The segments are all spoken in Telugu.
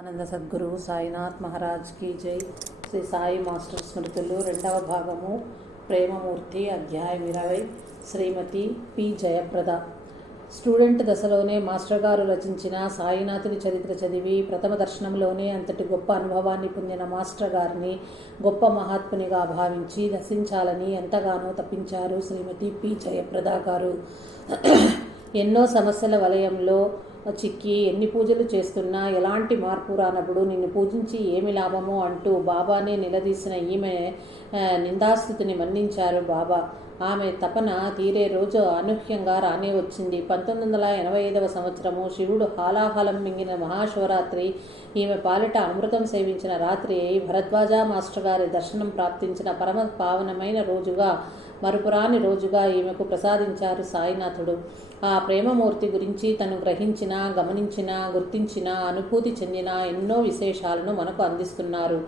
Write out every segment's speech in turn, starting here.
ఆనంద సద్గురు సాయినాథ్ మహారాజ్ की జై. శ్రీ సాయి మాస్టర్ స్మృతులు రెండవ భాగము. ప్రేమమూర్తి అధ్యాయం 20. శ్రీమతి పి జయప్రద. స్టూడెంట్ దశలోనే మాస్టర్ గారు రచించిన సాయినాథుని చరిత్ర చదివి ప్రథమ దర్శనంలోనే అంతటి గొప్ప అనుభవాన్ని పొందిన మాస్టర్ గారిని గొప్ప మహాత్మునిగా భావించి దర్శించాలని ఎంతగానో తప్పించారు శ్రీమతి పి జయప్రద గారు. ఎన్నో సమస్యల వలయంలో చిక్కి ఎన్ని పూజలు చేస్తున్నా ఎలాంటి మార్పు రానప్పుడు నిన్ను పూజించి ఏమి లాభమో అంటూ బాబానే నిలదీసిన ఈమె నిందాస్థితిని మన్నించారు బాబా. ఆమె తపన తీరే రోజు అనూహ్యంగా రానే వచ్చింది. 1985 సంవత్సరము శివుడు హాలాహలం మింగిన మహాశివరాత్రి ఈమె పాలిట అమృతం సేవించిన రాత్రి భరద్వాజ మాస్టర్ గారి దర్శనం ప్రాప్తించిన పరమ పావనమైన రోజుగా, మరుపురాని రోజుగా ఈమెకు ప్రసాదించారు సాయినాథుడు. ఆ ప్రేమమూర్తి గురించి తను గ్రహించిన, గమనించిన, గుర్తించిన, అనుభూతి చెందిన ఎన్నో విశేషాలను మనకు అందిస్తున్నారు.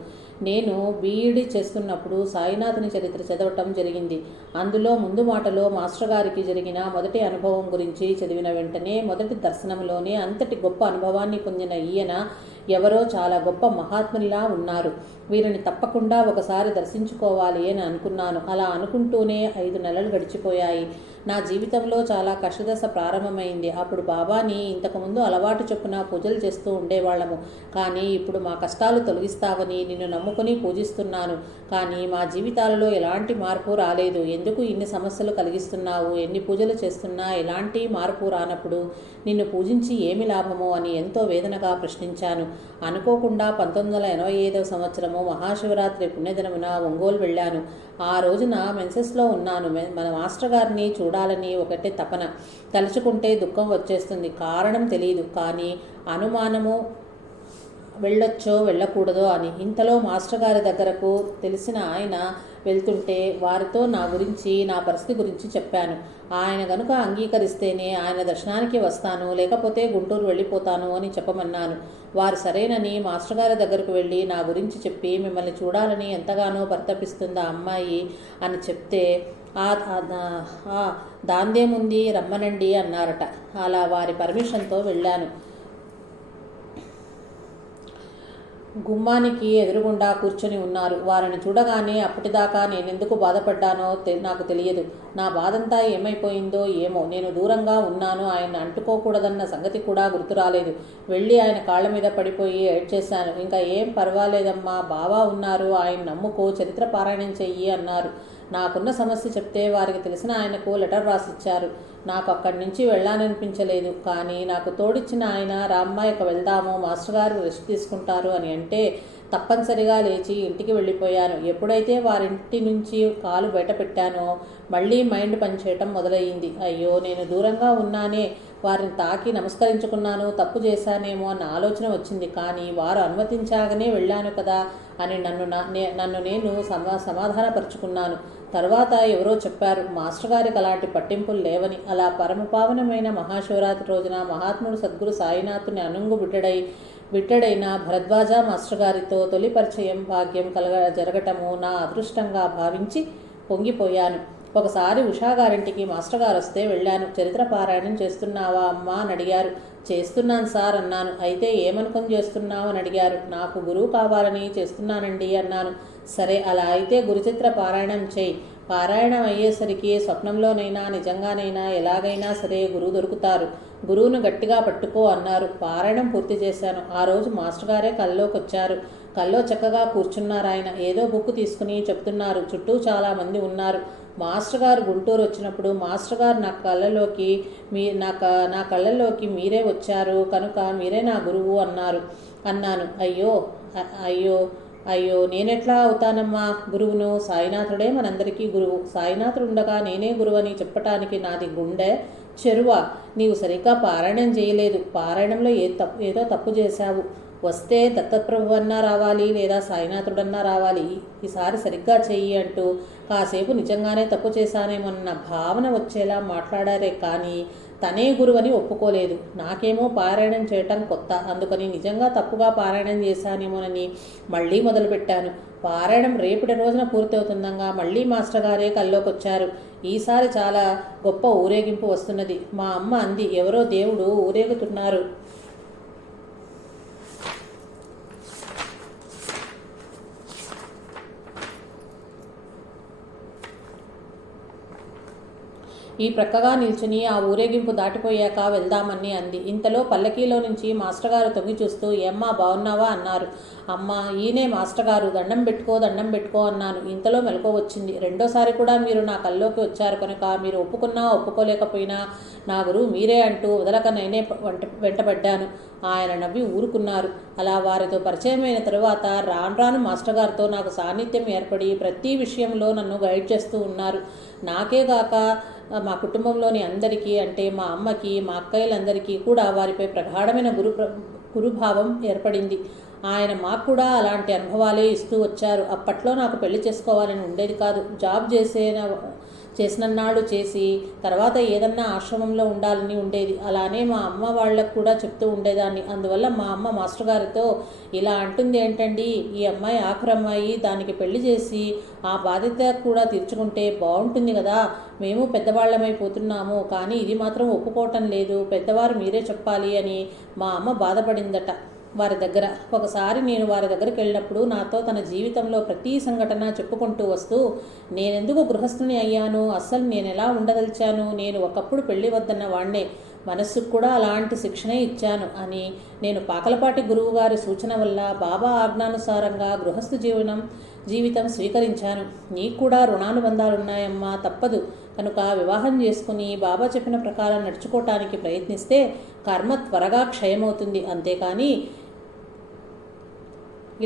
నేను బీఈడీ చేస్తున్నప్పుడు సాయినాథుని చరిత్ర చదవటం జరిగింది. అందులో ముందు మాటలో మాస్టర్ గారికి జరిగిన మొదటి అనుభవం గురించి చదివిన వెంటనే మొదటి దర్శనంలోనే అంతటి గొప్ప అనుభవాన్ని పొందిన ఈయన ఎవరో చాలా గొప్ప మహాత్మునిలా ఉన్నారు. వీరిని తప్పకుండా ఒకసారి దర్శించుకోవాలి అని అనుకున్నాను. అలా అనుకుంటూనే 5 నెలలు గడిచిపోయాయి. నా జీవితంలో చాలా కష్టదశ ప్రారంభమైంది. అప్పుడు బాబాని ఇంతకుముందు అలవాటు చొప్పున పూజలు చేస్తూ ఉండేవాళ్ళము. కానీ ఇప్పుడు మా కష్టాలు తొలగిస్తావని నిన్ను నమ్ముకుని పూజిస్తున్నాను. కానీ మా జీవితాలలో ఎలాంటి మార్పు రాలేదు. ఎందుకు ఇన్ని సమస్యలు కలిగిస్తున్నావు? ఎన్ని పూజలు చేస్తున్నా ఎలాంటి మార్పు రానప్పుడు నిన్ను పూజించి ఏమి లాభమో అని ఎంతో వేదనగా ప్రశ్నించాను. అనుకోకుండా 1985 సంవత్సరము మహాశివరాత్రి పుణ్యదినమున ఒంగోలు వెళ్ళాను. ఆ రోజున మెన్సెస్లో ఉన్నాను. మన మాస్టర్ గారిని చూడాలని ఒకటే తపన. తలుచుకుంటే దుఃఖం వచ్చేస్తుంది. కారణం తెలియదు, కానీ అనుమానము వెళ్ళొచ్చో వెళ్ళకూడదో అని. ఇంతలో మాస్టర్ గారి దగ్గరకు తెలిసిన ఆయన వెళ్తుంటే వారితో నా గురించి, నా పరిస్థితి గురించి చెప్పాను. ఆయన గనుక అంగీకరిస్తేనే ఆయన దర్శనానికి వస్తాను, లేకపోతే గుంటూరు వెళ్ళిపోతాను అని చెప్పమన్నాను. వారు సరేనని మాస్టర్ గారి దగ్గరకు వెళ్ళి నా గురించి చెప్పి మిమ్మల్ని చూడాలని ఎంతగానో పరితపిస్తుందా అమ్మాయి అని చెప్తే దాందేముంది రమ్మనండి అన్నారట. అలా వారి పర్మిషన్తో వెళ్ళాను. గుమ్మానికి ఎదురుగుండా కూర్చొని ఉన్నారు. వారిని చూడగానే అప్పటిదాకా నేనెందుకు బాధపడ్డానో నాకు తెలియదు. నా బాధంతా ఏమైపోయిందో ఏమో. నేను దూరంగా ఉన్నాను. ఆయన అంటుకోకూడదన్న సంగతి కూడా గుర్తు రాలేదు. వెళ్ళి ఆయన కాళ్ళ మీద పడిపోయి ఏడ్చేశాను. ఇంకా ఏం పర్వాలేదమ్మా, బావా ఉన్నారు, ఆయన నమ్ముకో, చరిత్ర పారాయణం చెయ్యి అన్నారు. నాకున్న సమస్య చెప్తే వారికి తెలిసిన ఆయనకు లెటర్ రాసిచ్చారు. నాకు అక్కడి నుంచి వెళ్ళాలనిపించలేదు. కానీ నాకు తోడిచ్చిన ఆయన రామ్మాయికి వెళ్దాము, మాస్టర్ గారు రెస్ట్ తీసుకుంటారు అని అంటే తప్పనిసరిగా లేచి ఇంటికి వెళ్ళిపోయాను. ఎప్పుడైతే వారింటి నుంచి కాలు బయట పెట్టానో మళ్ళీ మైండ్ పనిచేయటం మొదలయ్యింది. అయ్యో, నేను దూరంగా ఉన్నానే, వారిని తాకి నమస్కరించుకున్నాను, తప్పు చేశానేమో అన్న ఆలోచన వచ్చింది. కానీ వారు అనుమతించాగనే వెళ్ళాను కదా అని నన్ను నేను సమాధానపరుచుకున్నాను. తర్వాత ఎవరో చెప్పారు మాస్టర్ గారికి అలాంటి పట్టింపులు లేవని. అలా పరమపావనమైన మహాశివరాత్రి రోజున మహాత్ముడు సద్గురు సాయినాథుని అనుంగు బిడ్డడైన భరద్వాజ మాస్టర్ గారితో తొలి పరిచయం భాగ్యం జరగటము నా అదృష్టంగా భావించి పొంగిపోయాను. ఒకసారి ఉషా గారింటికి మాస్టర్ గారు వస్తే వెళ్ళాను. చరిత్ర పారాయణం చేస్తున్నావా అమ్మా అని అడిగారు. చేస్తున్నాను సార్ అన్నాను. అయితే ఏమనుకొని చేస్తున్నావు అని అడిగారు. నాకు గురువు కావాలని చేస్తున్నానండి అన్నాను. సరే, అలా అయితే గురుచిత్ర పారాయణం చేయి. పారాయణం అయ్యేసరికి స్వప్నంలోనైనా నిజంగానైనా ఎలాగైనా సరే గురువు దొరుకుతారు. గురువును గట్టిగా పట్టుకో అన్నారు. పారాయణం పూర్తి చేశాను. ఆ రోజు మాస్టర్ గారే కల్లోకి వచ్చారు. కల్లో చక్కగా కూర్చున్నారు. ఆయన ఏదో బుక్ తీసుకుని చెప్తున్నారు. చుట్టూ చాలా మంది ఉన్నారు. మాస్టర్ గారు గుంటూరు వచ్చినప్పుడు మాస్టర్ గారు నా కళ్ళల్లోకి మీరే వచ్చారు కనుక మీరే నా గురువు అన్నాను. అయ్యో నేనెట్లా అవుతానమ్మా గురువును? సాయినాథుడే మనందరికీ గురువు. సాయినాథుడు ఉండగా నేనే గురువని చెప్పటానికి నాది గుండె చెరువ. నీవు సరిగ్గా పారాయణం చేయలేదు. పారాయణంలో ఏదో తప్పు చేశావు. వస్తే దత్తప్రభు అన్నా రావాలి, లేదా సాయినాథుడన్నా రావాలి. ఈసారి సరిగ్గా చెయ్యి అంటూ కాసేపు నిజంగానే తప్పు చేశానేమన్న భావన వచ్చేలా మాట్లాడారే కానీ తనే గురువని ఒప్పుకోలేదు. నాకేమో పారాయణం చేయటం కొత్త. అందుకని నిజంగా తప్పుగా పారాయణం చేశానేమోనని మళ్ళీ మొదలుపెట్టాను. పారాయణం రేపటి రోజున పూర్తవుతుండగా మళ్ళీ మాస్టర్ గారే కల్లోకి వచ్చారు. ఈసారి చాలా గొప్ప ఊరేగింపు వస్తున్నది. మా అమ్మ అంది, ఎవరో దేవుడు ఊరేగుతున్నారు ఈ ప్రక్కగా నిల్చుని ఆ ఊరేగింపు దాటిపోయాక వెళ్దామని అంది. ఇంతలో పల్లకీలో నుంచి మాస్టర్ గారు తొంగి చూస్తూ, ఏమ్మా బాగున్నావా అన్నారు. అమ్మ, ఈయనే మాస్టర్ గారు, దండం పెట్టుకో అన్నాను. ఇంతలో మెలకువ వచ్చింది. రెండోసారి కూడా మీరు నా కల్లోకి వచ్చారు కనుక మీరు ఒప్పుకున్నా ఒప్పుకోలేకపోయినా నా గురువు మీరే అంటూ వదలక నేనే వెంటబడ్డాను. ఆయన నవ్వి ఊరుకున్నారు. అలా వారితో పరిచయమైన తరువాత రాను మాస్టర్ గారితో నాకు సాన్నిధ్యం ఏర్పడి ప్రతి విషయంలో నన్ను గైడ్ చేస్తూ ఉన్నారు. నాకే గాక మా కుటుంబంలోని అందరికీ, అంటే మా అమ్మకి, మా అక్కయ్యలందరికీ కూడా వారిపై ప్రగాఢమైన గురుభావం ఏర్పడింది. ఆయన మాకు కూడా అలాంటి అనుభవాలే ఇస్తూ వచ్చారు. అప్పట్లో నాకు పెళ్లి చేసుకోవాలని ఉండేది కాదు. జాబ్ చేసినన్నాళ్ళు చేసి తర్వాత ఏదన్నా ఆశ్రమంలో ఉండాలని ఉండేది. అలానే మా అమ్మ వాళ్ళకు కూడా చెప్తూ ఉండేదాన్ని. అందువల్ల మా అమ్మ మాస్టర్ గారితో, ఇలా అంటుంది ఏంటండి, ఈ అమ్మాయి ఆఖరి అమ్మాయి, దానికి పెళ్లి చేసి ఆ బాధ్యత కూడా తీర్చుకుంటే బాగుంటుంది కదా, మేము పెద్దవాళ్ళమైపోతున్నాము, కానీ ఇది మాత్రం ఒప్పుకోవటం లేదు, పెద్దవారు మీరే చెప్పాలి అని మా అమ్మ బాధపడిందట వారి దగ్గర. ఒకసారి నేను వారి దగ్గరికి వెళ్ళినప్పుడు నాతో తన జీవితంలో ప్రతి సంఘటన చెప్పుకుంటూ వస్తూ, నేనెందుకు గృహస్థుని అయ్యాను, అస్సలు నేను ఎలా ఉండదలిచాను, నేను ఒకప్పుడు పెళ్లి వద్దన్న వాణ్ణే, మనస్సుకు కూడా అలాంటి శిక్షణే ఇచ్చాను అని, నేను పాకలపాటి గురువు గారి సూచన వల్ల బాబా ఆజ్ఞానుసారంగా గృహస్థ జీవితం స్వీకరించాను. నీకు కూడా రుణానుబంధాలున్నాయమ్మా, తప్పదు కనుక వివాహం చేసుకుని బాబా చెప్పిన ప్రకారం నడుచుకోవటానికి ప్రయత్నిస్తే కర్మ త్వరగా క్షయమవుతుంది. అంతేకాని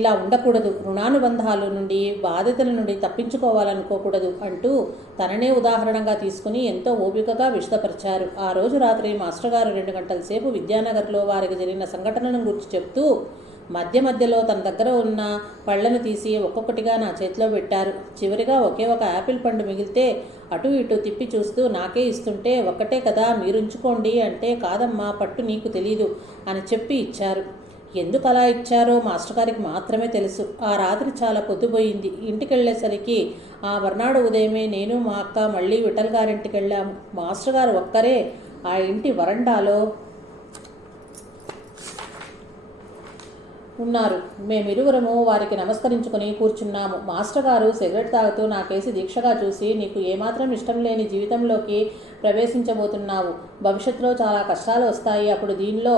ఇలా ఉండకూడదు, రుణానుబంధాల నుండి, బాధ్యతల నుండి తప్పించుకోవాలనుకోకూడదు అంటూ తననే ఉదాహరణగా తీసుకుని ఎంతో ఓపికగా విశదపరిచారు. ఆ రోజు రాత్రి మాస్టర్ గారు 2 గంటల సేపు విద్యానగర్లో వారికి జరిగిన సంఘటనను గురించి చెప్తూ మధ్యలో తన దగ్గర ఉన్న పళ్లను తీసి ఒక్కొక్కటిగా నా చేతిలో పెట్టారు. చివరిగా ఒకే ఒక యాపిల్ పండు మిగిలితే అటు ఇటు తిప్పి చూస్తూ నాకే ఇస్తుంటే, ఒక్కటే కదా మీరుంచుకోండి అంటే, కాదమ్మా, పట్టు నీకు తెలీదు అని చెప్పి ఇచ్చారు. ఎందుకు అలా ఇచ్చారో మాస్టర్ గారికి మాత్రమే తెలుసు. ఆ రాత్రి చాలా పొద్దుపోయింది. ఇంటికెళ్లేసరికి ఆ మర్నాడు ఉదయమే నేను మా అక్క మళ్ళీ విఠల్ గారింటికి వెళ్ళాము. మాస్టర్ గారు ఒక్కరే ఆ ఇంటి వరండాలో ఉన్నారు. మేమిరువురము వారికి నమస్కరించుకుని కూర్చున్నాము. మాస్టర్ గారు సిగరెట్ తాగుతూ నాకేసి దీక్షగా చూసి, నీకు ఏమాత్రం ఇష్టం లేని జీవితంలోకి ప్రవేశించబోతున్నావు, భవిష్యత్తులో చాలా కష్టాలు వస్తాయి, అప్పుడు దీనిలో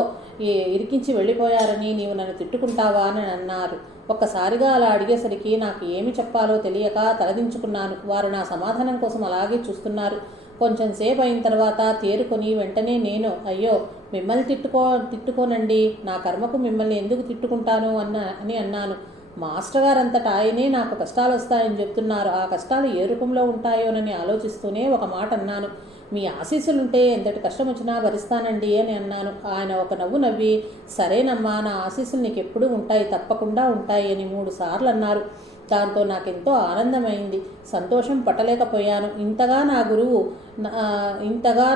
ఇరికించి వెళ్ళిపోయారని నీవు నన్ను తిట్టుకుంటావా అని అన్నారు. ఒక్కసారిగా అలా అడిగేసరికి నాకు ఏమి చెప్పాలో తెలియక తలదించుకున్నాను. వారు నా సమాధానం కోసం అలాగే చూస్తున్నారు. కొంచెం సేపు అయిన తర్వాత తేరుకొని వెంటనే నేను, అయ్యో మిమ్మల్ని తిట్టుకోనండి, నా కర్మకు మిమ్మల్ని ఎందుకు తిట్టుకుంటాను అని అన్నాను. మాస్టర్ గారంతటా ఆయనే నాకు కష్టాలు వస్తాయని చెప్తున్నారు, ఆ కష్టాలు ఏ రూపంలో ఉంటాయోనని ఆలోచిస్తూనే ఒక మాట అన్నాను. మీ ఆశీస్సులుంటే ఎంతటి కష్టం వచ్చినా భరిస్తానండి అని అన్నాను. ఆయన ఒక నవ్వు నవ్వి, సరేనమ్మా, నా ఆశీస్సులు నీకు ఎప్పుడూ ఉంటాయి, తప్పకుండా ఉంటాయి అని 3 సార్లు అన్నారు. దాంతో నాకెంతో ఆనందమైంది. సంతోషం పట్టలేకపోయాను. ఇంతగా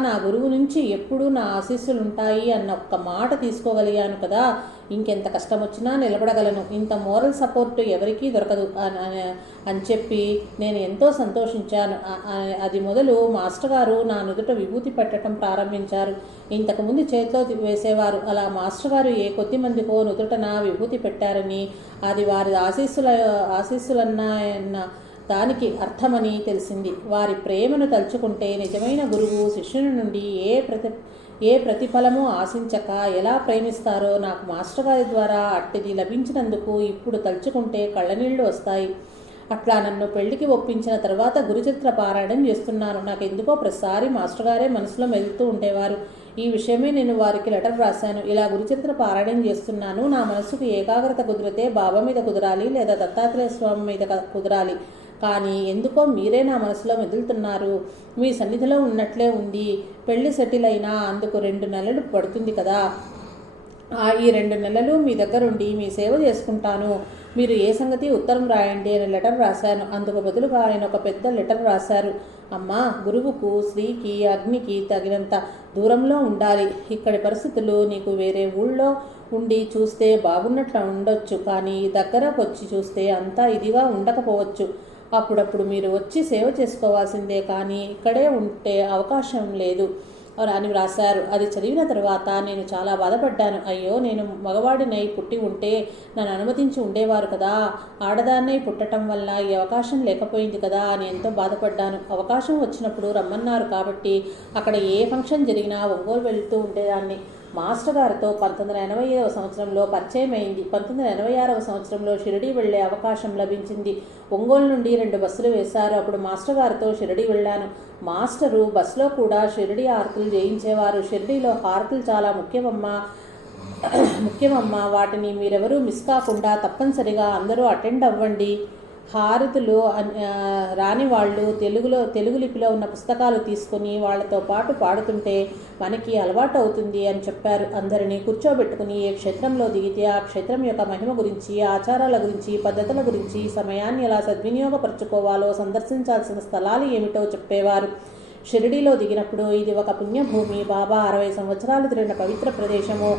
నా గురువు నుంచి ఎప్పుడూ నా ఆశీస్సులు ఉంటాయి అన్న ఒక్క మాట తీసుకోగలిగాను కదా, ఇంకెంత కష్టం వచ్చినా నిలబడగలను. ఇంత మోరల్ సపోర్ట్ ఎవరికీ దొరకదు అని చెప్పి నేను ఎంతో సంతోషించాను. అది మొదలు మాస్టర్ గారు నా నుదుట విభూతి పెట్టడం ప్రారంభించారు. ఇంతకుముందు చేతిలో వేసేవారు. అలా మాస్టర్ గారు ఏ కొద్ది మందికో నుదుటన విభూతి పెట్టారని, అది వారి ఆశీస్సులన్న దానికి అర్థమని తెలిసింది. వారి ప్రేమను తలుచుకుంటే నిజమైన గురువు శిష్యుని నుండి ఏ ప్రతిఫలము ఆశించక ఎలా ప్రేమిస్తారో నాకు మాస్టర్ గారి ద్వారా అట్టిది లభించినందుకు ఇప్పుడు తలుచుకుంటే కళ్ళనీళ్లు వస్తాయి. అట్లా నన్ను పెళ్లికి ఒప్పించిన తర్వాత గురుచరిత్ర పారాయణం చేస్తున్నాను. నాకు ఎందుకో ప్రతిసారి మాస్టర్ గారే మనసులో మెదులుతూ ఉండేవారు. ఈ విషయమే నేను వారికి లెటర్ రాశాను. ఇలా గురుచరిత్ర పారాయణం చేస్తున్నాను. నా మనసుకు ఏకాగ్రత కుదిరితే బాబా మీద కుదరాలి, లేదా దత్తాత్రేయ స్వామి మీద కుదరాలి, కానీ ఎందుకో మీరే నా మనసులో మెదులుతున్నారు. మీ సన్నిధిలో ఉన్నట్లే ఉంది. పెళ్లి సెటిల్ అయినా అందుకు 2 నెలలు పడుతుంది కదా, ఈ 2 నెలలు మీ దగ్గరుండి మీ సేవ చేసుకుంటాను. మీరు ఏ సంగతి ఉత్తరం రాయండి అని లెటర్ రాశాను. అందుకు బదులుగా ఆయన ఒక పెద్ద లెటర్ రాశారు. అమ్మా, గురువుకు శ్రీకి అగ్నికి తగినంత దూరంలో ఉండాలి. ఇక్కడి పరిస్థితులు నీకు వేరే ఊళ్ళో ఉండి చూస్తే బాగున్నట్లు ఉండొచ్చు, కానీ దగ్గరకు వచ్చి చూస్తే అంతా ఇదిగా ఉండకపోవచ్చు. అప్పుడప్పుడు మీరు వచ్చి సేవ చేసుకోవాల్సిందే, కానీ ఇక్కడే ఉంటే అవకాశం లేదు. అని వ్రాశారు. అది చదివిన తర్వాత నేను చాలా బాధపడ్డాను. అయ్యో, నేను మగవాడినై పుట్టి ఉంటే నన్ను అనుమతించి ఉండేవారు కదా, ఆడదాన్నై పుట్టడం వల్ల ఈ అవకాశం లేకపోయింది కదా అని ఎంతో బాధపడ్డాను. అవకాశం వచ్చినప్పుడు రమ్మన్నారు కాబట్టి అక్కడ ఏ ఫంక్షన్ జరిగినా ఒంగోలు వెళ్తూ ఉండేదాన్ని. మాస్టర్ గారితో 1985 సంవత్సరంలో పరిచయం అయింది. 1986 సంవత్సరంలో షిరిడీ వెళ్లే అవకాశం లభించింది. ఒంగోలు నుండి 2 బస్సులు వేశారు. అప్పుడు మాస్టర్ గారితో షిరిడీ వెళ్ళాను. మాస్టరు బస్సులో కూడా షిరిడీ హారతులు చేయించేవారు. షిరిడీలో హారతులు చాలా ముఖ్యమమ్మా, వాటిని మీరెవరూ మిస్ కాకుండా తప్పనిసరిగా అందరూ అటెండ్ అవ్వండి. హారతులు రాని వాళ్ళు తెలుగు లిపిలో ఉన్న పుస్తకాలు తీసుకుని వాళ్లతో పాటు పాడుతుంటే మనకి అలవాటు అవుతుంది అని చెప్పారు. అందరినీ కూర్చోబెట్టుకుని ఏ క్షేత్రంలో దిగితే ఆ క్షేత్రం యొక్క మహిమ గురించి, ఆచారాల గురించి, పద్ధతుల గురించి, సమయాన్ని ఎలా సద్వినియోగపరచుకోవాలో, సందర్శించాల్సిన స్థలాలు ఏమిటో చెప్పేవారు. షిరిడీలో దిగినప్పుడు ఇది ఒక పుణ్యభూమి, బాబా 60 సంవత్సరాలు తిరిగిన పవిత్ర ప్రదేశము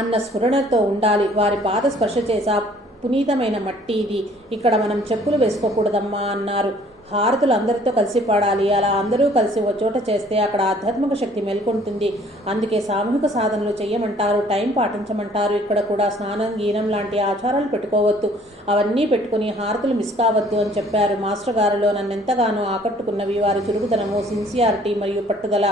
అన్న స్ఫురణతో ఉండాలి. వారి పాద స్పర్శ చేసా పునీతమైన మట్టి ఇది, ఇక్కడ మనం చెప్పులు వేసుకోకూడదమ్మా అన్నారు. హారతులు అందరితో కలిసి పాడాలి. అలా అందరూ కలిసి ఒక చోట చేస్తే అక్కడ ఆధ్యాత్మిక శక్తి మేల్కొంటుంది. అందుకే సామూహిక సాధనలు చేయమంటారు, టైం పాటించమంటారు. ఇక్కడ కూడా స్నానం, గీనం లాంటి ఆచారాలు పెట్టుకోవద్దు. అవన్నీ పెట్టుకుని హారతులు మిస్ కావద్దు అని చెప్పారు. మాస్టర్ గారిలో నన్ను ఎంతగానో ఆకట్టుకున్నవి వారి చురుకుదనము, సిన్సియారిటీ మరియు పట్టుదల.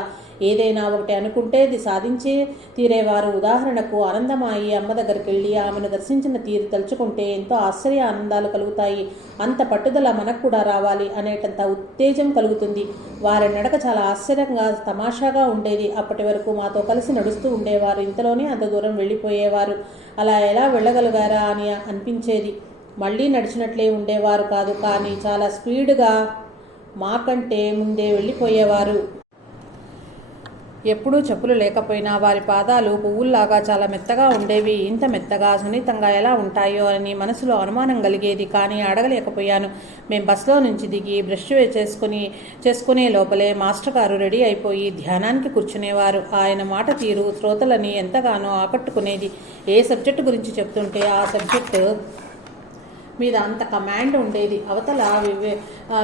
ఏదైనా ఒకటి అనుకుంటే అది సాధించే తీరేవారు. ఉదాహరణకు ఆనందమాయి అమ్మ దగ్గరికి వెళ్ళి ఆమెను దర్శించిన తీరు తలుచుకుంటే ఎంతో ఆశ్చర్య ఆనందాలు కలుగుతాయి. అంత పట్టుదల మనకు కూడా రావాలి అనేటంత ఉత్తేజం కలుగుతుంది. వారి నడక చాలా ఆశ్చర్యంగా, తమాషాగా ఉండేది. అప్పటి వరకు మాతో కలిసి నడుస్తూ ఉండేవారు, ఇంతలోనే అంత దూరం వెళ్ళిపోయేవారు. అలా ఎలా వెళ్ళగలిగారా అని అనిపించేది. మళ్ళీ నడిచినట్లే ఉండేవారు కాదు, కానీ చాలా స్పీడ్గా మాకంటే ముందే వెళ్ళిపోయేవారు. ఎప్పుడూ చెప్పులు లేకపోయినా వారి పాదాలు పువ్వుల్లాగా చాలా మెత్తగా ఉండేవి. ఇంత మెత్తగా, సున్నితంగా ఎలా ఉంటాయో అని మనసులో అనుమానం కలిగేది, కానీ అడగలేకపోయాను. మేము బస్సులో నుంచి దిగి బ్రష్ చేసుకునే లోపలే మాస్టర్ గారు రెడీ అయిపోయి ధ్యానానికి కూర్చునేవారు. ఆయన మాట తీరు శ్రోతలని ఎంతగానో ఆకట్టుకునేది. ఏ సబ్జెక్టు గురించి చెప్తుంటే ఆ సబ్జెక్టు మీద అంత కమాండ్ ఉండేది. అవతల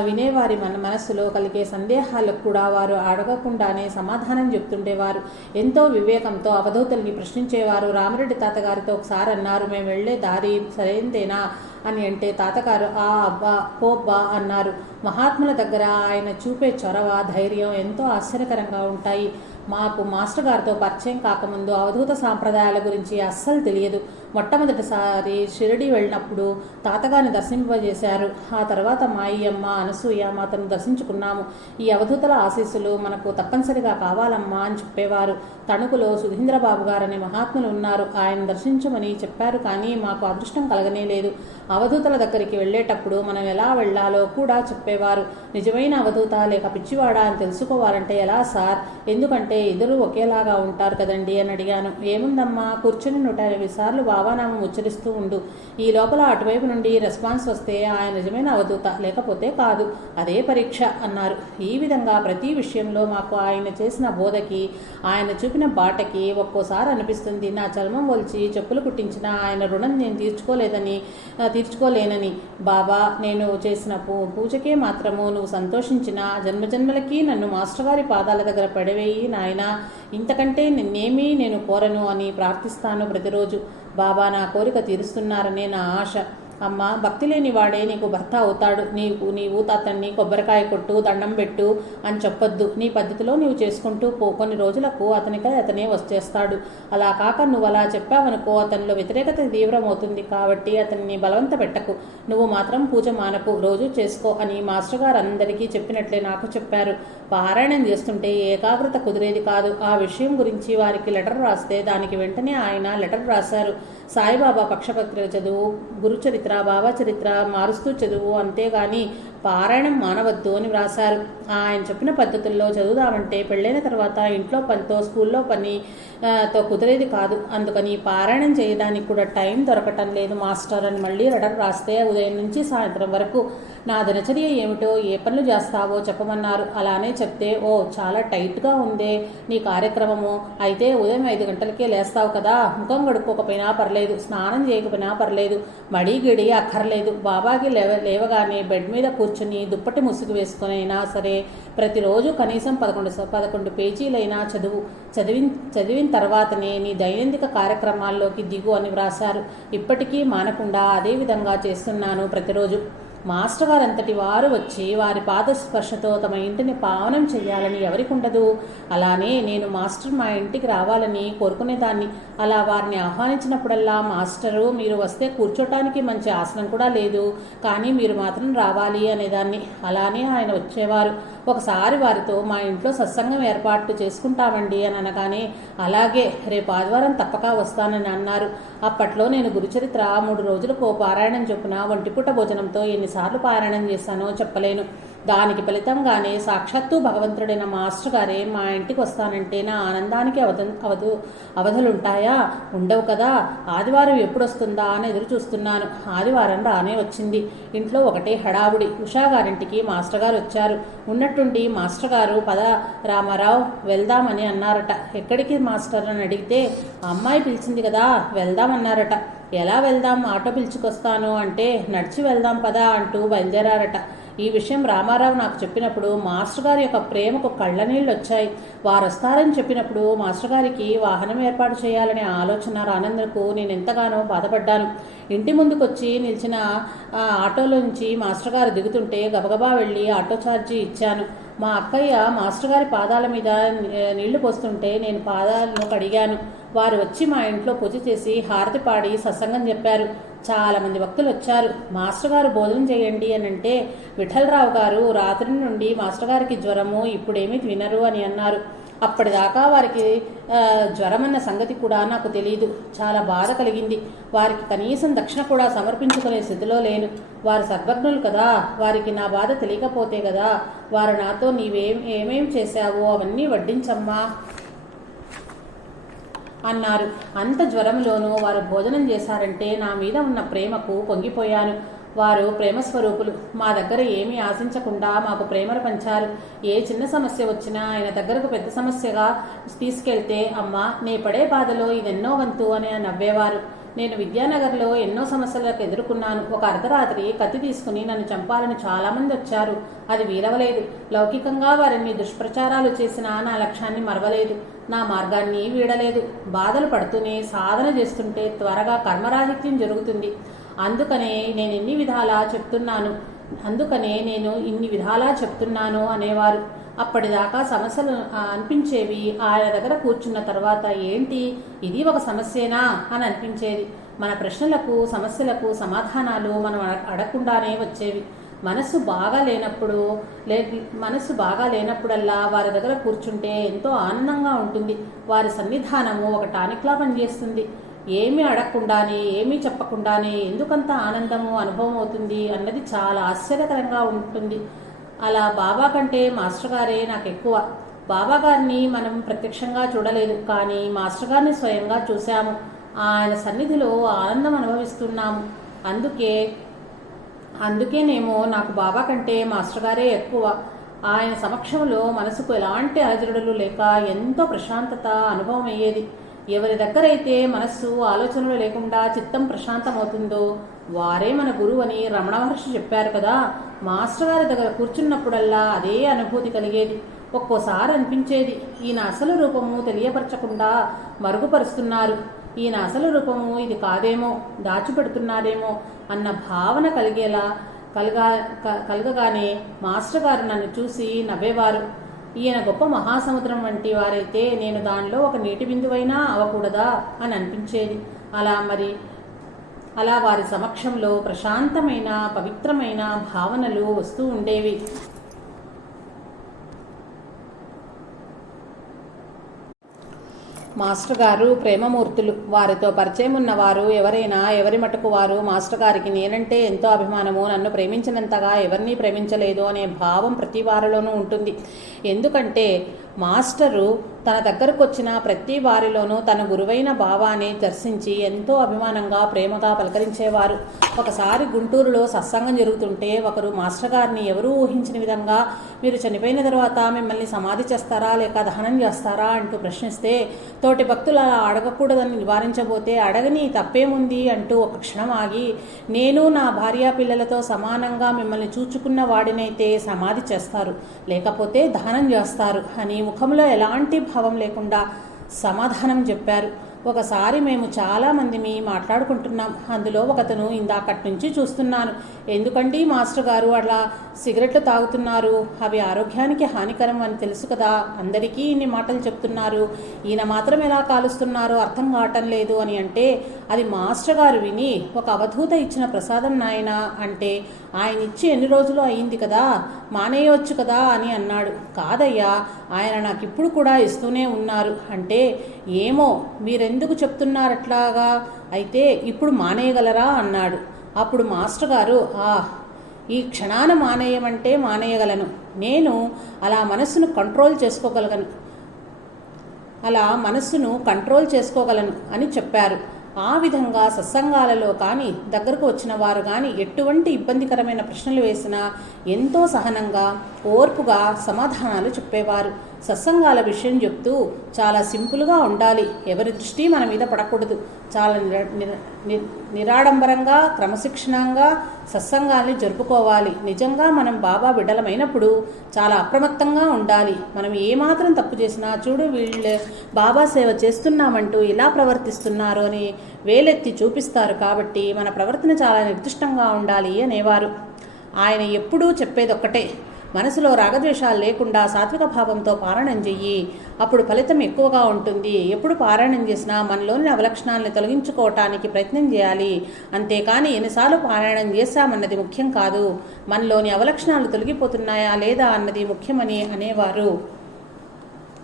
వినేవారి మనస్సులో కలిగే సందేహాలకు కూడా వారు అడగకుండానే సమాధానం చెప్తుండేవారు. ఎంతో వివేకంతో అవధూతల్ని ప్రశ్నించేవారు. రామరెడ్డి తాతగారితో ఒకసారి అన్నారు, మేము వెళ్లే దారి సరైందేనా అని అంటే తాతగారు ఆ అబ్బా పోబ్బా అన్నారు. మహాత్ముల దగ్గర ఆయన చూపే చొరవ, ధైర్యం ఎంతో ఆశ్చర్యకరంగా ఉంటాయి. మాకు మాస్టర్ గారితో పరిచయం కాకముందు అవధూత సాంప్రదాయాల గురించి అస్సలు తెలియదు. మొట్టమొదటిసారి షిరిడీ వెళ్ళినప్పుడు తాతగారిని దర్శింపజేశారు. ఆ తర్వాత మా అమ్మ అనసూయ మాతను దర్శించుకున్నాము. ఈ అవధూతల ఆశీస్సులు మనకు తప్పనిసరిగా కావాలమ్మా అని చెప్పేవారు. తణుకులో సుధీంద్రబాబు గారనే మహాత్ములు ఉన్నారు, ఆయన దర్శించమని చెప్పారు, కానీ మాకు అదృష్టం కలగనే లేదు. అవధూతల దగ్గరికి వెళ్ళేటప్పుడు మనం ఎలా వెళ్లాలో కూడా చెప్పేవారు. నిజమైన అవధూత లేక పిచ్చివాడా అని తెలుసుకోవాలంటే ఎలా సార్? ఎందుకంటే ఇద్దరు ఒకేలాగా ఉంటారు కదండి అని అడిగాను. ఏముందమ్మా, కూర్చుని 150 సార్లు బాబానామం ఉచ్చరిస్తూ ఉండు. ఈ లోపల అటువైపు నుండి రెస్పాన్స్ వస్తే ఆయన నిజమైన అవధూత, లేకపోతే కాదు. అదే పరీక్ష అన్నారు. ఈ విధంగా ప్రతి విషయంలో మాకు ఆయన చేసిన బోధకి, ఆయన చూపిన బాటకి ఒక్కోసారి అనిపిస్తుంది, నా చర్మం ఒలిచి చెప్పులు కుట్టించిన ఆయన రుణం నేను తీర్చుకోలేనని. బాబా, నేను చేసిన పూజకే మాత్రము నువ్వు సంతోషించిన జన్మజన్మలకి నన్ను మాస్టర్ గారి పాదాల దగ్గర పడవేయి నాయనా, ఇంతకంటే నేను కోరను అని ప్రార్థిస్తాను ప్రతిరోజు. బాబా నా కోరిక తీరుస్తున్నారనే నా ఆశ. అమ్మ, భక్తి లేని వాడే నీకు భర్త అవుతాడు. నీవు అతన్ని కొబ్బరికాయ కొట్టు, దండం పెట్టు అని చెప్పొద్దు. నీ పద్ధతిలో నీవు చేసుకుంటూ పో. కొన్ని రోజులకు అతనే వచ్చేస్తాడు. అలా కాక నువ్వు అలా చెప్పావనుకో అతనిలో వ్యతిరేకత తీవ్రమవుతుంది. కాబట్టి అతన్ని బలవంత పెట్టకు. నువ్వు మాత్రం పూజ మానకు, రోజు చేసుకో అని మాస్టర్ గారు అందరికీ చెప్పినట్లే నాకు చెప్పారు. పారాయణం చేస్తుంటే ఏకాగ్రత కుదిరేది కాదు. ఆ విషయం గురించి వారికి లెటర్ రాస్తే దానికి వెంటనే ఆయన లెటర్ రాశారు. సాయిబాబా పక్షపత్రిక చదువు, గురుచరిత్ర, బాబా చరిత్ర మారుస్తూ చదువు, అంతేగాని పారాయణం మానవద్దు అని వ్రాశారు. ఆయన చెప్పిన పద్ధతుల్లో చదువుదామంటే పెళ్ళైన తర్వాత ఇంట్లో పనితో, స్కూల్లో పనితో కుదిరేది కాదు. అందుకని పారాయణం చేయడానికి కూడా టైం దొరకటం లేదు మాస్టర్ అని మళ్ళీ లెటర్ రాస్తే ఉదయం నుంచి సాయంత్రం వరకు నా దినచర్య ఏమిటో, ఏ పనులు చేస్తావో చెప్పమన్నారు. అలానే చెప్తే, ఓ చాలా టైట్గా ఉందే నీ కార్యక్రమము. అయితే ఉదయం 5 గంటలకే లేస్తావు కదా, ముఖం కడుక్కోకపోయినా పర్లేదు, స్నానం చేయకపోయినా పర్లేదు, మడి గిడి అక్కర్లేదు. బాబాకి లేవగానే బెడ్ మీద కూర్చుని దుప్పటి ముసుగు వేసుకుని అయినా సరే ప్రతిరోజు కనీసం 11 పేజీలైనా చదివిన తర్వాతనే నీ దైనందిక కార్యక్రమాల్లోకి దిగు అని వ్రాశారు. ఇప్పటికీ మానకుండా అదే విధంగా చేస్తున్నాను ప్రతిరోజు. మాస్టర్ గారంతటి వారు వచ్చి వారి పాదస్పర్శతో తమ ఇంటిని పావనం చేయాలని ఎవరికి ఉండదు? అలానే నేను మాస్టర్ మా ఇంటికి రావాలని కోరుకునేదాన్ని. అలా వారిని ఆహ్వానించినప్పుడల్లా, మాస్టరు మీరు వస్తే కూర్చోటానికి మంచి ఆసనం కూడా లేదు, కానీ మీరు మాత్రం రావాలి అనేదాన్ని. అలానే ఆయన వచ్చేవారు. ఒకసారి వారితో మా ఇంట్లో సత్సంగం ఏర్పాటు చేసుకుంటామండి అని అనగానే, అలాగే రేపు ఆదివారం తప్పక వస్తానని అన్నారు. అప్పట్లో నేను గురుచరిత్ర 3 రోజులకు పారాయణం చొప్పున ఒంటిపూట భోజనంతో ఎన్నిసార్లు పారాయణం చేశానో చెప్పలేను. దానికి ఫలితంగానే సాక్షాత్తు భగవంతుడైన మాస్టర్ గారే మా ఇంటికి వస్తానంటే నా ఆనందానికి అవధులుంటాయా? ఉండవు కదా. ఆదివారం ఎప్పుడు వస్తుందా అని ఎదురు చూస్తున్నాను. ఆదివారం రానే వచ్చింది. ఇంట్లో ఒకటే హడావుడి. ఉషా గారింటికి మాస్టర్ గారు వచ్చారు. ఉన్నట్టుండి మాస్టర్ గారు, పద రామారావు వెళ్దామని అన్నారట. ఎక్కడికి మాస్టర్ అని అడిగితే, అమ్మాయి పిలిచింది కదా వెళ్దామన్నారట. ఎలా వెళ్దాం? ఆటో పిలుచుకొస్తాను అంటే, నడిచి వెళ్దాం పదా అంటూ బయలుదేరారట. ఈ విషయం రామారావు నాకు చెప్పినప్పుడు మాస్టర్ గారి యొక్క ప్రేమకు కళ్ళనీళ్ళు వచ్చాయి. వారు వస్తారని చెప్పినప్పుడు మాస్టర్ గారికి వాహనం ఏర్పాటు చేయాలనే ఆలోచన రానందుకు నేను ఎంతగానో బాధపడ్డాను. ఇంటి ముందుకొచ్చి నిలిచిన ఆటోలోంచి మాస్టర్ గారు దిగుతుంటే గబగబా వెళ్ళి ఆటో ఛార్జీ ఇచ్చాను. మా అక్కయ్య మాస్టర్ గారి పాదాల మీద నీళ్లు పోస్తుంటే నేను పాదాలను కడిగాను. వారు వచ్చి మా ఇంట్లో పూజ చేసి హారతి పాడి సత్సంగం చెప్పారు. చాలామంది భక్తులు వచ్చారు. మాస్టర్ గారు భోజనం చేయండి అని అంటే, విఠలరావు గారు రాత్రి నుండి మాస్టర్ గారికి జ్వరము, ఇప్పుడేమీ వినరు అని అన్నారు. అప్పటిదాకా వారికి జ్వరమన్న సంగతి కూడా నాకు తెలియదు. చాలా బాధ కలిగింది. వారికి కనీసం దక్షిణ కూడా సమర్పించుకునే స్థితిలో లేను. వారు సర్వజ్ఞులు కదా, వారికి నా బాధ తెలియకపోతే కదా. వారు నాతో ఏమేం చేశావో అవన్నీ వడ్డించమ్మా అన్నారు. అంత జ్వరంలోనూ వారు భోజనం చేశారంటే నా మీద ఉన్న ప్రేమకు పొంగిపోయాను. వారు ప్రేమస్వరూపులు. మా దగ్గర ఏమీ ఆశించకుండా మాకు ప్రేమను పంచారు. ఏ చిన్న సమస్య వచ్చినా ఆయన దగ్గరకు పెద్ద సమస్యగా తీసుకెళ్తే, అమ్మా నే పడే బాధలో ఇదెన్నో వంతు అని నవ్వేవారు. నేను విద్యానగర్లో ఎన్నో సమస్యలకు ఎదుర్కొన్నాను. ఒక అర్ధరాత్రి కత్తి తీసుకుని నన్ను చంపాలని చాలామంది వచ్చారు. అది వీలవలేదు. లౌకికంగా వారిని దుష్ప్రచారాలు చేసినా నా లక్ష్యాన్ని మరవలేదు, నా మార్గాన్ని వీడలేదు. బాధలు పడుతూనే సాధన చేస్తుంటే త్వరగా కర్మరాహిత్యం జరుగుతుంది. అందుకనే నేను ఇన్ని విధాలా చెప్తున్నాను అనేవారు. అప్పటిదాకా సమస్యలు అనిపించేవి. ఆయన దగ్గర కూర్చున్న తర్వాత, ఏంటి ఇది ఒక సమస్యేనా అని అనిపించేది. మన ప్రశ్నలకు, సమస్యలకు సమాధానాలు మనం అడగకుండానే వచ్చేవి. మనస్సు బాగా లేనప్పుడల్లా వారి దగ్గర కూర్చుంటే ఎంతో ఆనందంగా ఉంటుంది. వారి సన్నిధానము ఒక టానిక్లా పనిచేస్తుంది. ఏమీ అడగకుండానే, ఏమీ చెప్పకుండానే ఎందుకంత ఆనందము అనుభవం అవుతుంది అన్నది చాలా ఆశ్చర్యకరంగా ఉంటుంది. అలా బాబా కంటే మాస్టర్ గారే నాకు ఎక్కువ. బాబా గారిని మనం ప్రత్యక్షంగా చూడలేదు, కానీ మాస్టర్ గారిని స్వయంగా చూశాము. ఆయన సన్నిధిలో ఆనందం అనుభవిస్తున్నాము. అందుకేనేమో నాకు బాబా కంటే మాస్టర్ గారే ఎక్కువ. ఆయన సమక్షంలో మనసుకు ఎలాంటి అలజడులు లేక ఎంతో ప్రశాంతత అనుభవం అయ్యేది. ఎవరి దగ్గరైతే మనస్సు ఆలోచనలు లేకుండా చిత్తం ప్రశాంతమవుతుందో వారే మన గురువు అని రమణ మహర్షి చెప్పారు కదా. మాస్టర్ గారి దగ్గర కూర్చున్నప్పుడల్లా అదే అనుభూతి కలిగేది. ఒక్కోసారి అనిపించేది, ఈయన అసలు రూపము తెలియపరచకుండా మరుగుపరుస్తున్నారు, ఈయన అసలు రూపము ఇది కాదేమో, దాచిపెడుతున్నారేమో అన్న భావన కలగగానే మాస్టర్ గారు నన్ను చూసి నవ్వేవారు. ఈయన గొప్ప మహాసముద్రం వంటి వారైతే నేను దానిలో ఒక నీటి బిందువైనా అవ్వకూడదా అని అనిపించేది. అలా వారి సమక్షంలో ప్రశాంతమైన, పవిత్రమైన భావనలు వస్తూ ఉండేవి. మాస్టర్ గారు ప్రేమమూర్తులు. వారితో పరిచయం ఉన్నవారు ఎవరైనా ఎవరి మటుకు వారు మాస్టర్ గారికి నేనంటే ఎంతో అభిమానము, నన్ను ప్రేమించినంతగా ఎవరినీ ప్రేమించలేదు అనే భావం ప్రతి వారిలోనూ ఉంటుంది. ఎందుకంటే మాస్టరు తన దగ్గరకు వచ్చిన ప్రతి వారిలోనూ తన గురువైన భావాన్ని దర్శించి ఎంతో అభిమానంగా ప్రేమగా పలకరించేవారు. ఒకసారి గుంటూరులో సత్సంగం జరుగుతుంటే ఒకరు మాస్టర్ గారిని ఎవరూ ఊహించిన విధంగా, మీరు చనిపోయిన తర్వాత మిమ్మల్ని సమాధి చేస్తారా లేక దహనం చేస్తారా అంటూ ప్రశ్నిస్తే, తోటి భక్తులు అలా అడగకూడదని నివారించబోతే, అడగని తప్పేముంది అంటూ ఒక క్షణం ఆగి, నేను నా భార్యా పిల్లలతో సమానంగా మిమ్మల్ని చూచుకున్న వాడినైతే సమాధి చేస్తారు, లేకపోతే దహనం చేస్తారు అని ముఖంలో ఎలాంటి భావం లేకుండా సమాధానం చెప్పారు. ఒకసారి మేము చాలామందిమి మాట్లాడుకుంటున్నాం. అందులో ఒకతను ఇందాకటి నుంచి చూస్తున్నాను, ఎందుకండి మాస్టర్ గారు అట్లా సిగరెట్లు తాగుతున్నారు, అవి ఆరోగ్యానికి హానికరం అని తెలుసు కదా, అందరికీ ఇన్ని మాటలు చెప్తున్నారు, ఈయన మాత్రం ఎలా కాలుస్తున్నారో అర్థం కావటం లేదు అని అంటే, అది మాస్టర్ గారు విని ఒక అవధూత ఇచ్చిన ప్రసాదం నాయన అంటే, ఆయన ఇచ్చి ఎన్ని రోజులు అయింది కదా, మానేయవచ్చు కదా అని అన్నాడు. కాదయ్యా, ఆయన నాకు ఇప్పుడు కూడా ఇస్తూనే ఉన్నారు అంటే, ఏమో మీరెందుకు చెప్తున్నారట్లాగా, అయితే ఇప్పుడు మానేయగలరా అన్నాడు. అప్పుడు మాస్టర్ గారు, ఈ క్షణాన మానేయమంటే మానేయగలను, నేను అలా మనస్సును కంట్రోల్ చేసుకోగలను అని చెప్పారు. ఆ విధంగా సత్సంగాలలో కానీ దగ్గరకు వచ్చిన వారు కానీ ఎటువంటి ఇబ్బందికరమైన ప్రశ్నలు వేసినా ఎంతో సహనంగా ఓర్పుగా సమాధానాలు చెప్పేవారు. సత్సంగాల విషయం చెప్తూ చాలా సింపుల్గా ఉండాలి, ఎవరి దృష్టి మన మీద పడకూడదు, చాలా నిరాడంబరంగా క్రమశిక్షణంగా సత్సంగాల్ని జరుపుకోవాలి. నిజంగా మనం బాబా బిడ్డలమైనప్పుడు చాలా అప్రమత్తంగా ఉండాలి. మనం ఏమాత్రం తప్పు చేసినా, చూడు వీళ్ళు బాబా సేవ చేస్తున్నామంటూ ఇలా ప్రవర్తిస్తున్నారు అని వేలెత్తి చూపిస్తారు, కాబట్టి మన ప్రవర్తన చాలా నిర్దిష్టంగా ఉండాలి అనేవారు. ఆయన ఎప్పుడూ చెప్పేదొక్కటే, మనసులో రాగద్వేషాలు లేకుండా సాత్విక భావంతో పారాయణం చెయ్యి, అప్పుడు ఫలితం ఎక్కువగా ఉంటుంది. ఎప్పుడు పారాయణం చేసినా మనలోని అవలక్షణాలను తొలగించుకోవటానికి ప్రయత్నం చేయాలి, అంతేకాని ఎన్నిసార్లు పారాయణం చేశామన్నది ముఖ్యం కాదు, మనలోని అవలక్షణాలు తొలగిపోతున్నాయా లేదా అన్నది ముఖ్యమని అనేవారు.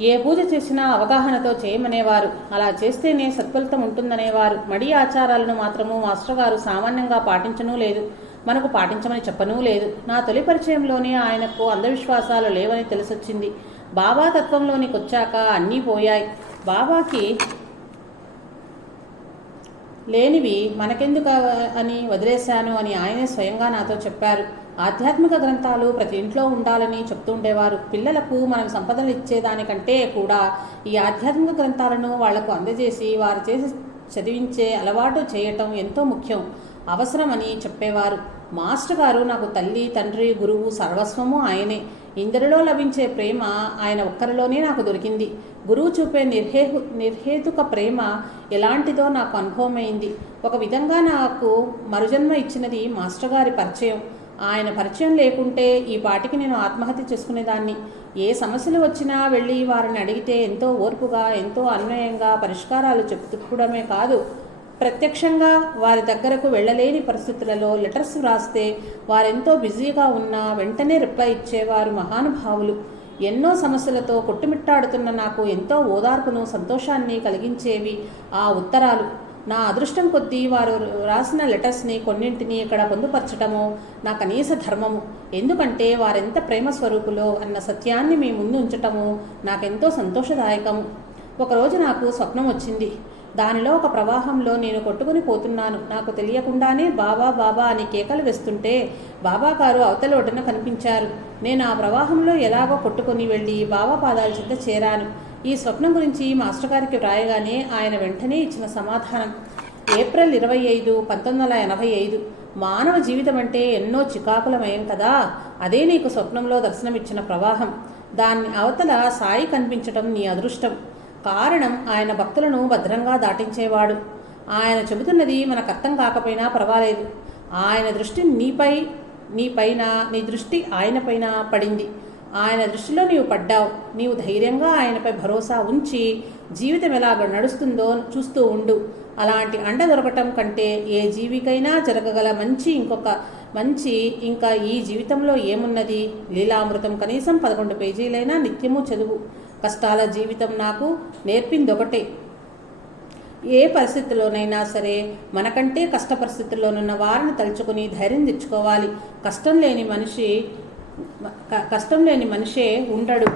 ఏ పూజ చేసినా అవగాహనతో చేయమనేవారు, అలా చేస్తేనే సత్ఫలితం ఉంటుందనేవారు. మడి ఆచారాలను మాత్రము మాస్టర్ గారు సామాన్యంగా పాటించనూ లేదు, మనకు పాటించమని చెప్పనూ లేదు. నా తొలి పరిచయంలోనే ఆయనకు అంధవిశ్వాసాలు లేవని తెలిసొచ్చింది. బాబా తత్వంలోనికి వచ్చాక అన్నీ పోయాయి. బాబాకి లేనివి మనకెందుకు అని వదిలేశాను అని ఆయనే స్వయంగా నాతో చెప్పారు. ఆధ్యాత్మిక గ్రంథాలు ప్రతి ఇంట్లో ఉండాలని చెప్తుండేవారు. పిల్లలకు మనం సంపదలు ఇచ్చేదానికంటే కూడా ఈ ఆధ్యాత్మిక గ్రంథాలను వాళ్లకు అందజేసి వారు చేసి చదివించే అలవాటు చేయటం ఎంతో ముఖ్యం, అవసరమని చెప్పేవారు. మాస్టర్ గారు నాకు తల్లి, తండ్రి, గురువు, సర్వస్వము ఆయనే. ఇందరిలో లభించే ప్రేమ ఆయన ఒక్కరిలోనే నాకు దొరికింది. గురువు చూపే నిర్హేతుక ప్రేమ ఎలాంటిదో నాకు అనుభవమైంది. ఒక విధంగా నాకు మరుజన్మ ఇచ్చినది మాస్టర్ గారి పరిచయం. ఆయన పరిచయం లేకుంటే ఈ పాటికి నేను ఆత్మహత్య చేసుకునేదాన్ని. ఏ సమస్యలు వచ్చినా వెళ్ళి వారిని అడిగితే ఎంతో ఓర్పుగా, ఎంతో అన్వయంగా పరిష్కారాలు చెప్పుకోవడమే కాదు, ప్రత్యక్షంగా వారి దగ్గరకు వెళ్ళలేని పరిస్థితులలో లెటర్స్ వ్రాస్తే వారెంతో బిజీగా ఉన్నా వెంటనే రిప్లై ఇచ్చేవారు మహానుభావులు. ఎన్నో సమస్యలతో కొట్టుమిట్టాడుతున్న నాకు ఎంతో ఓదార్పును, సంతోషాన్ని కలిగించేవి ఆ ఉత్తరాలు. నా అదృష్టం కొద్దీ వారు రాసిన లెటర్స్ని కొన్నింటిని ఇక్కడ పొందుపరచటము నా కనీస ధర్మము. ఎందుకంటే వారెంత ప్రేమ స్వరూపులో అన్న సత్యాన్ని మీ ముందు ఉంచటము నాకెంతో సంతోషదాయకము. ఒకరోజు నాకు స్వప్నం వచ్చింది. దానిలో ఒక ప్రవాహంలో నేను కొట్టుకుని పోతున్నాను. నాకు తెలియకుండానే బాబా బాబా అని కేకలు వేస్తుంటే బాబా గారు అవతల ఒడ్డున కనిపించారు. నేను ఆ ప్రవాహంలో ఎలాగో కొట్టుకుని వెళ్ళి బాబా పాదాల చెంత చేరాను. ఈ స్వప్నం గురించి మాస్టర్ గారికి వ్రాయగానే ఆయన వెంటనే ఇచ్చిన సమాధానం, ఏప్రిల్ 25, 1985. మానవ జీవితం అంటే ఎన్నో చికాకులమయం కదా, అదే నీకు స్వప్నంలో దర్శనమిచ్చిన ప్రవాహం. దాన్ని అవతల సాయి కనిపించటం నీ అదృష్టం. కారణం ఆయన భక్తులను భద్రంగా దాటించేవాడు. ఆయన చెబుతున్నది మనకు అర్థం కాకపోయినా పర్వాలేదు, ఆయన దృష్టి నీపైన, నీ దృష్టి ఆయనపైన పడింది. ఆయన దృష్టిలో నీవు పడ్డావు. నీవు ధైర్యంగా ఆయనపై భరోసా ఉంచి జీవితం ఎలాగ నడుస్తుందో చూస్తూ ఉండు. అలాంటి అండ దొరకటం కంటే ఏ జీవికైనా జరగగల మంచి ఇంకా ఈ జీవితంలో ఏమున్నది? లీలామృతం కనీసం 11 పేజీలైనా నిత్యము చదువు. కష్టాల జీవితం నాకు నేర్పిందొకటే, ఏ పరిస్థితిలోనైనా సరే మనకంటే కష్ట పరిస్థితుల్లోనున్న వారిని తలుచుకుని ధైర్యం తెచ్చుకోవాలి. కష్టం లేని మనిషే ఉండడు.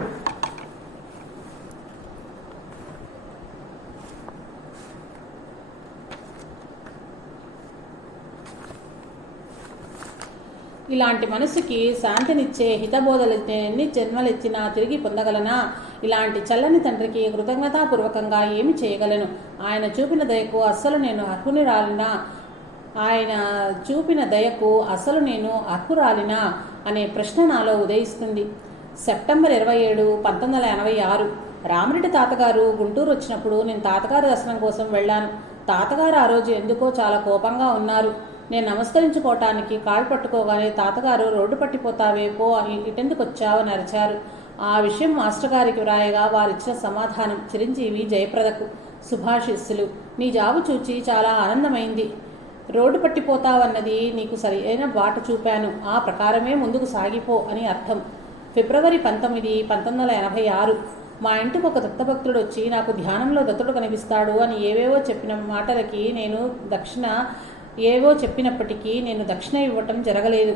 ఇలాంటి మనసుకి శాంతినిచ్చే హితబోధలు ఎన్ని జన్మలెత్తినా తిరిగి పొందగలనా? ఇలాంటి చల్లని తండ్రికి కృతజ్ఞతాపూర్వకంగా ఏమి చేయగలను? ఆయన చూపిన దయకు అస్సలు నేను అర్హురాలినా అనే ప్రశ్న నాలో ఉదయిస్తుంది. సెప్టెంబర్ 27, 1986. రామిరెడ్డి తాతగారు గుంటూరు వచ్చినప్పుడు నేను తాతగారి దర్శనం కోసం వెళ్ళాను. తాతగారు ఆ రోజు ఎందుకో చాలా కోపంగా ఉన్నారు. నేను నమస్కరించుకోవటానికి కాళ్ళు పట్టుకోగానే తాతగారు రోడ్డు పట్టిపోతావే పో, ఇటెందుకు వచ్చావు అని అరిచారు. ఆ విషయం మాస్టర్ గారికి వ్రాయగా వారిచ్చిన సమాధానం చిరంజీవి జయప్రదకు శుభాశిస్సులు. నీ జాబు చూచి చాలా ఆనందమైంది. రోడ్డు పట్టిపోతావన్నది నీకు సరైన బాట చూపాను, ఆ ప్రకారమే ముందుకు సాగిపో అని అర్థం. ఫిబ్రవరి 19, 1986. మా ఇంటికి ఒక దత్తభక్తుడు వచ్చి నాకు ధ్యానంలో దత్తుడు కనిపిస్తాడు అని ఏవేవో చెప్పిన మాటలకి చెప్పినప్పటికీ నేను దక్షిణ ఇవ్వటం జరగలేదు.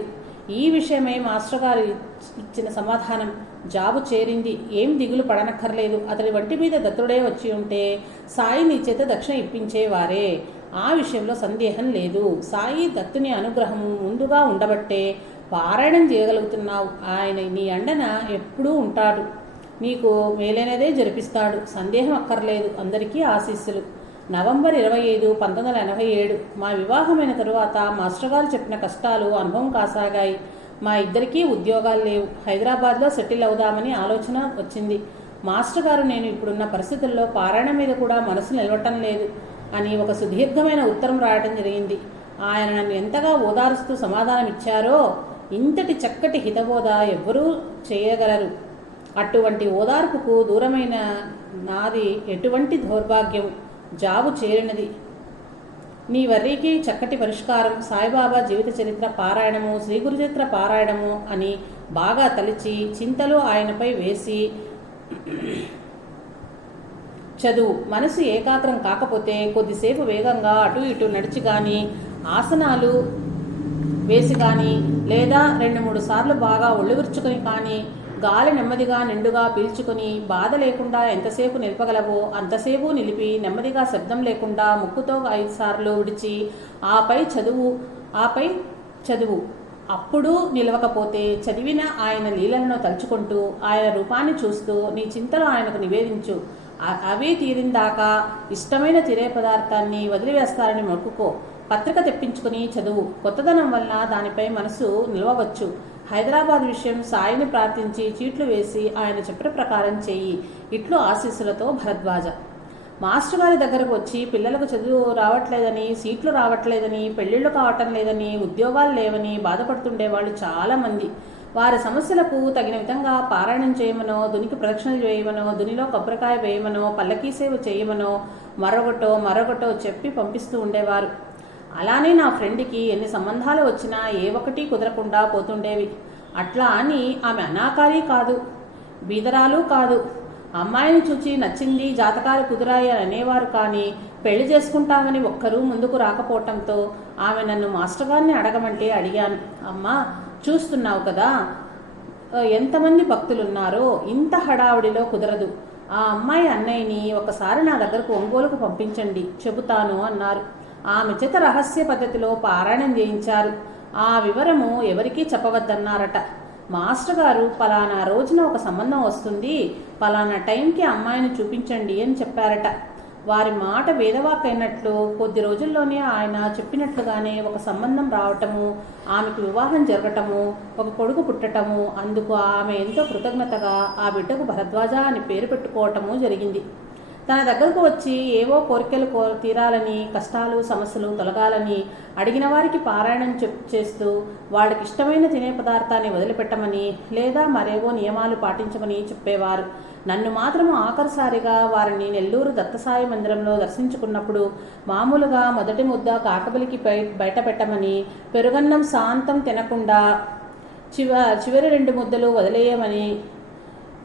ఈ విషయమై మాస్టర్ గారు ఇచ్చిన సమాధానం, జాబు చేరింది, ఏం దిగులు పడనక్కర్లేదు. అతడి వంటి మీద దత్తుడే వచ్చి ఉంటే సాయి నీ చేత దక్షిణ ఇప్పించేవారే, ఆ విషయంలో సందేహం లేదు. సాయి దత్తుని అనుగ్రహము ముందుగా ఉండబట్టే పారాయణం చేయగలుగుతున్నావు. ఆయన నీ అండన ఎప్పుడూ ఉంటాడు, నీకు మేలైనదే జరిపిస్తాడు, సందేహం అక్కర్లేదు. అందరికీ ఆశీస్సులు. నవంబర్ 25, 1987. మా వివాహమైన తరువాత మాస్టర్ గారు చెప్పిన కష్టాలు అనుభవం కాసాగాయి. మా ఇద్దరికీ ఉద్యోగాలు లేవు. హైదరాబాద్లో సెటిల్ అవుదామని ఆలోచన వచ్చింది. మాస్టర్ గారు నేను ఇప్పుడున్న పరిస్థితుల్లో పారాయణ మీద కూడా మనసు నిలవటం లేదు అని ఒక సుదీర్ఘమైన ఉత్తరం రాయటం జరిగింది. ఆయన నన్ను ఎంతగా ఓదారుస్తూ సమాధానం ఇచ్చారో ఇంతటి చక్కటి హితబోధ ఎవ్వరూ చేయగలరు. అటువంటి ఓదార్పుకు దూరమైన నాది ఎటువంటి దౌర్భాగ్యం. జాబు చేరినది. నీ వర్రీకి చక్కటి పరిష్కారం సాయిబాబా జీవిత చరిత్ర పారాయణము, శ్రీ గురుచరిత్ర పారాయణము అని బాగా తలిచి చింతలు ఆయనపై వేసి చదువు. మనసు ఏకాగ్రం కాకపోతే కొద్దిసేపు వేగంగా అటు ఇటు నడిచి కానీ, ఆసనాలు వేసి కానీ, లేదా 2-3 సార్లు బాగా ఒళ్ళు విరుచుకొని కానీ, గాలి నెమ్మదిగా నిండుగా పీల్చుకొని బాధ లేకుండా ఎంతసేపు నిలపగలవో అంతసేపు నిలిపి నెమ్మదిగా శబ్దం లేకుండా ముక్కుతో 5 సార్లు విడిచి ఆపై చదువు. అప్పుడు నిలవకపోతే చదివిన ఆయన లీలలను తలుచుకుంటూ ఆయన రూపాన్ని చూస్తూ నీ చింతలు ఆయనకు నివేదించు. అవే తీరిందాకా ఇష్టమైన తినే పదార్థాన్ని వదిలివేస్తారని మొక్కుకో. పత్రిక తెప్పించుకుని చదువు. కొత్తదనం వల్ల దానిపై మనసు నిలవవచ్చు. హైదరాబాద్ విషయం సాయిని ప్రార్థించి చీట్లు వేసి ఆయన చెప్పిన ప్రకారం చెయ్యి. ఇట్లు ఆశీస్సులతో భరద్వాజ. మాస్టర్ గారి దగ్గరకు వచ్చి పిల్లలకు చదువు రావట్లేదని, సీట్లు రావట్లేదని, పెళ్లిళ్ళు కావటం లేదని, ఉద్యోగాలు లేవని బాధపడుతుండేవాళ్ళు చాలామంది. వారి సమస్యలకు తగిన విధంగా పారాయణం చేయమనో, దునికి ప్రదక్షిణలు చేయమనో, దునిలో కొబ్బరికాయ వేయమనో, పల్లకీ సేవ చేయమనో, మరొకటో చెప్పి పంపిస్తూ ఉండేవారు. అలానే నా ఫ్రెండ్కి ఎన్ని సంబంధాలు వచ్చినా ఏ ఒక్కటి కుదరకుండా పోతుండేవి. అట్లా అని ఆమె అనాకారి కాదు, బీదరాలు కాదు. అమ్మాయిని చూచి నచ్చింది, జాతకాలు కుదిరాయి అని అనేవారు. కానీ పెళ్లి చేసుకుంటామని ఒక్కరూ ముందుకు రాకపోవటంతో ఆమె నన్ను మాస్టర్ గారిని అడగమంటే అడిగాను. అమ్మా, చూస్తున్నావు కదా ఎంతమంది భక్తులున్నారో, ఇంత హడావుడిలో కుదరదు. ఆ అమ్మాయి అన్నయ్యని ఒకసారి నా దగ్గరకు ఒంగోలుకు పంపించండి, చెబుతాను అన్నారు. ఆమె చేత రహస్య పద్ధతిలో పారాయణం చేయించారు. ఆ వివరము ఎవరికీ చెప్పవద్దన్నారట. మాస్టర్ గారు పలానా రోజున ఒక సంబంధం వస్తుంది, పలానా టైంకి అమ్మాయిని చూపించండి అని చెప్పారట. వారి మాట వేదవాకైనట్లు కొద్ది రోజుల్లోనే ఆయన చెప్పినట్లుగానే ఒక సంబంధం రావటము, ఆమెకు వివాహం జరగటము, ఒక కొడుకు పుట్టటము, అందుకు ఆమె ఎంతో కృతజ్ఞతగా ఆ బిడ్డకు భరద్వాజ అని పేరు పెట్టుకోవటము జరిగింది. తన దగ్గరకు వచ్చి ఏవో కోరికలు తీరాలని, కష్టాలు సమస్యలు తొలగాలని అడిగిన వారికి పారాయణం చేస్తూ వాళ్ళకి ఇష్టమైన తినే పదార్థాన్ని వదిలిపెట్టమని లేదా మరేవో నియమాలు పాటించమని చెప్పేవారు. నన్ను మాత్రం ఆఖరిసారిగా వారిని నెల్లూరు దత్తసాయి మందిరంలో దర్శించుకున్నప్పుడు మామూలుగా మొదటి ముద్ద కాకబలికి బయట పెట్టమని, పెరుగన్నం శాంతం తినకుండా చివరి 2 ముద్దలు వదిలేయమని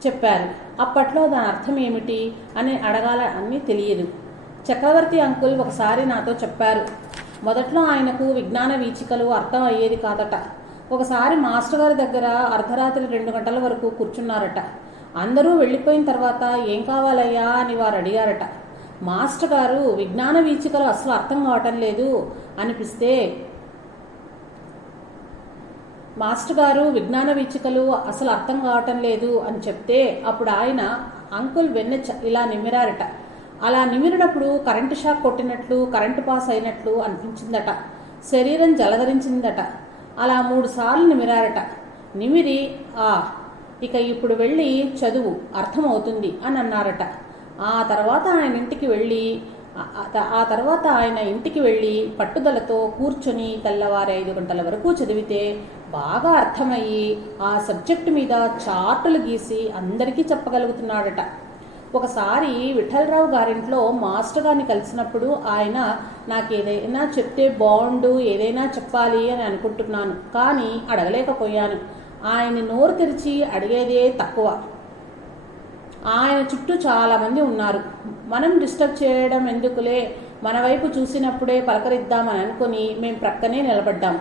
చెప్పారు. అప్పట్లో దాని అర్థం ఏమిటి అని అడగాలని తెలియదు. చక్రవర్తి అంకుల్ ఒకసారి నాతో చెప్పారు. మొదట్లో ఆయనకు విజ్ఞాన వీచికలు అర్థం అయ్యేది కాదట. ఒకసారి మాస్టర్ గారి దగ్గర అర్ధరాత్రి 2 గంటల వరకు కూర్చున్నారట. అందరూ వెళ్ళిపోయిన తర్వాత ఏం కావాలయ్యా అని వారు అడిగారట. మాస్టర్ గారు విజ్ఞాన వీచికలు అసలు అర్థం కావటం లేదు అనిపిస్తే మాస్టర్ గారు విజ్ఞాన వీచికలు అసలు అర్థం కావటం లేదు అని చెప్తే అప్పుడు ఆయన అంకుల్ వెన్నె ఇలా నిమిరారట. అలా నిమిరినప్పుడు కరెంటు షాక్ కొట్టినట్లు కరెంటు పాస్ అయినట్లు అనిపించిందట. శరీరం జలధరించిందట. అలా 3 సార్లు నిమిరారట. నిమిరి ఇక ఇప్పుడు వెళ్ళి చదువు అర్థమవుతుంది అని అన్నారట. ఆ తర్వాత ఆయన ఇంటికి వెళ్ళి పట్టుదలతో కూర్చొని తెల్లవారు 5 గంటల వరకు చదివితే బాగా అర్థమయ్యి ఆ సబ్జెక్టు మీద చార్టులు గీసి అందరికీ చెప్పగలుగుతున్నాడట. ఒకసారి విఠలరావు గారింట్లో మాస్టర్ గారిని కలిసినప్పుడు ఆయన నాకు ఏదైనా చెప్తే బాగుండు, ఏదైనా చెప్పాలి అని అనుకుంటున్నాను, కానీ అడగలేకపోయాను. ఆయన నోరు తెరిచి అడిగేదే తక్కువ. ఆయన చుట్టూ చాలామంది ఉన్నారు. మనం డిస్టర్బ్ చేయడం ఎందుకులే, మన వైపు చూసినప్పుడే పలకరిద్దామని అనుకుని మేము ప్రక్కనే నిలబడ్డాం.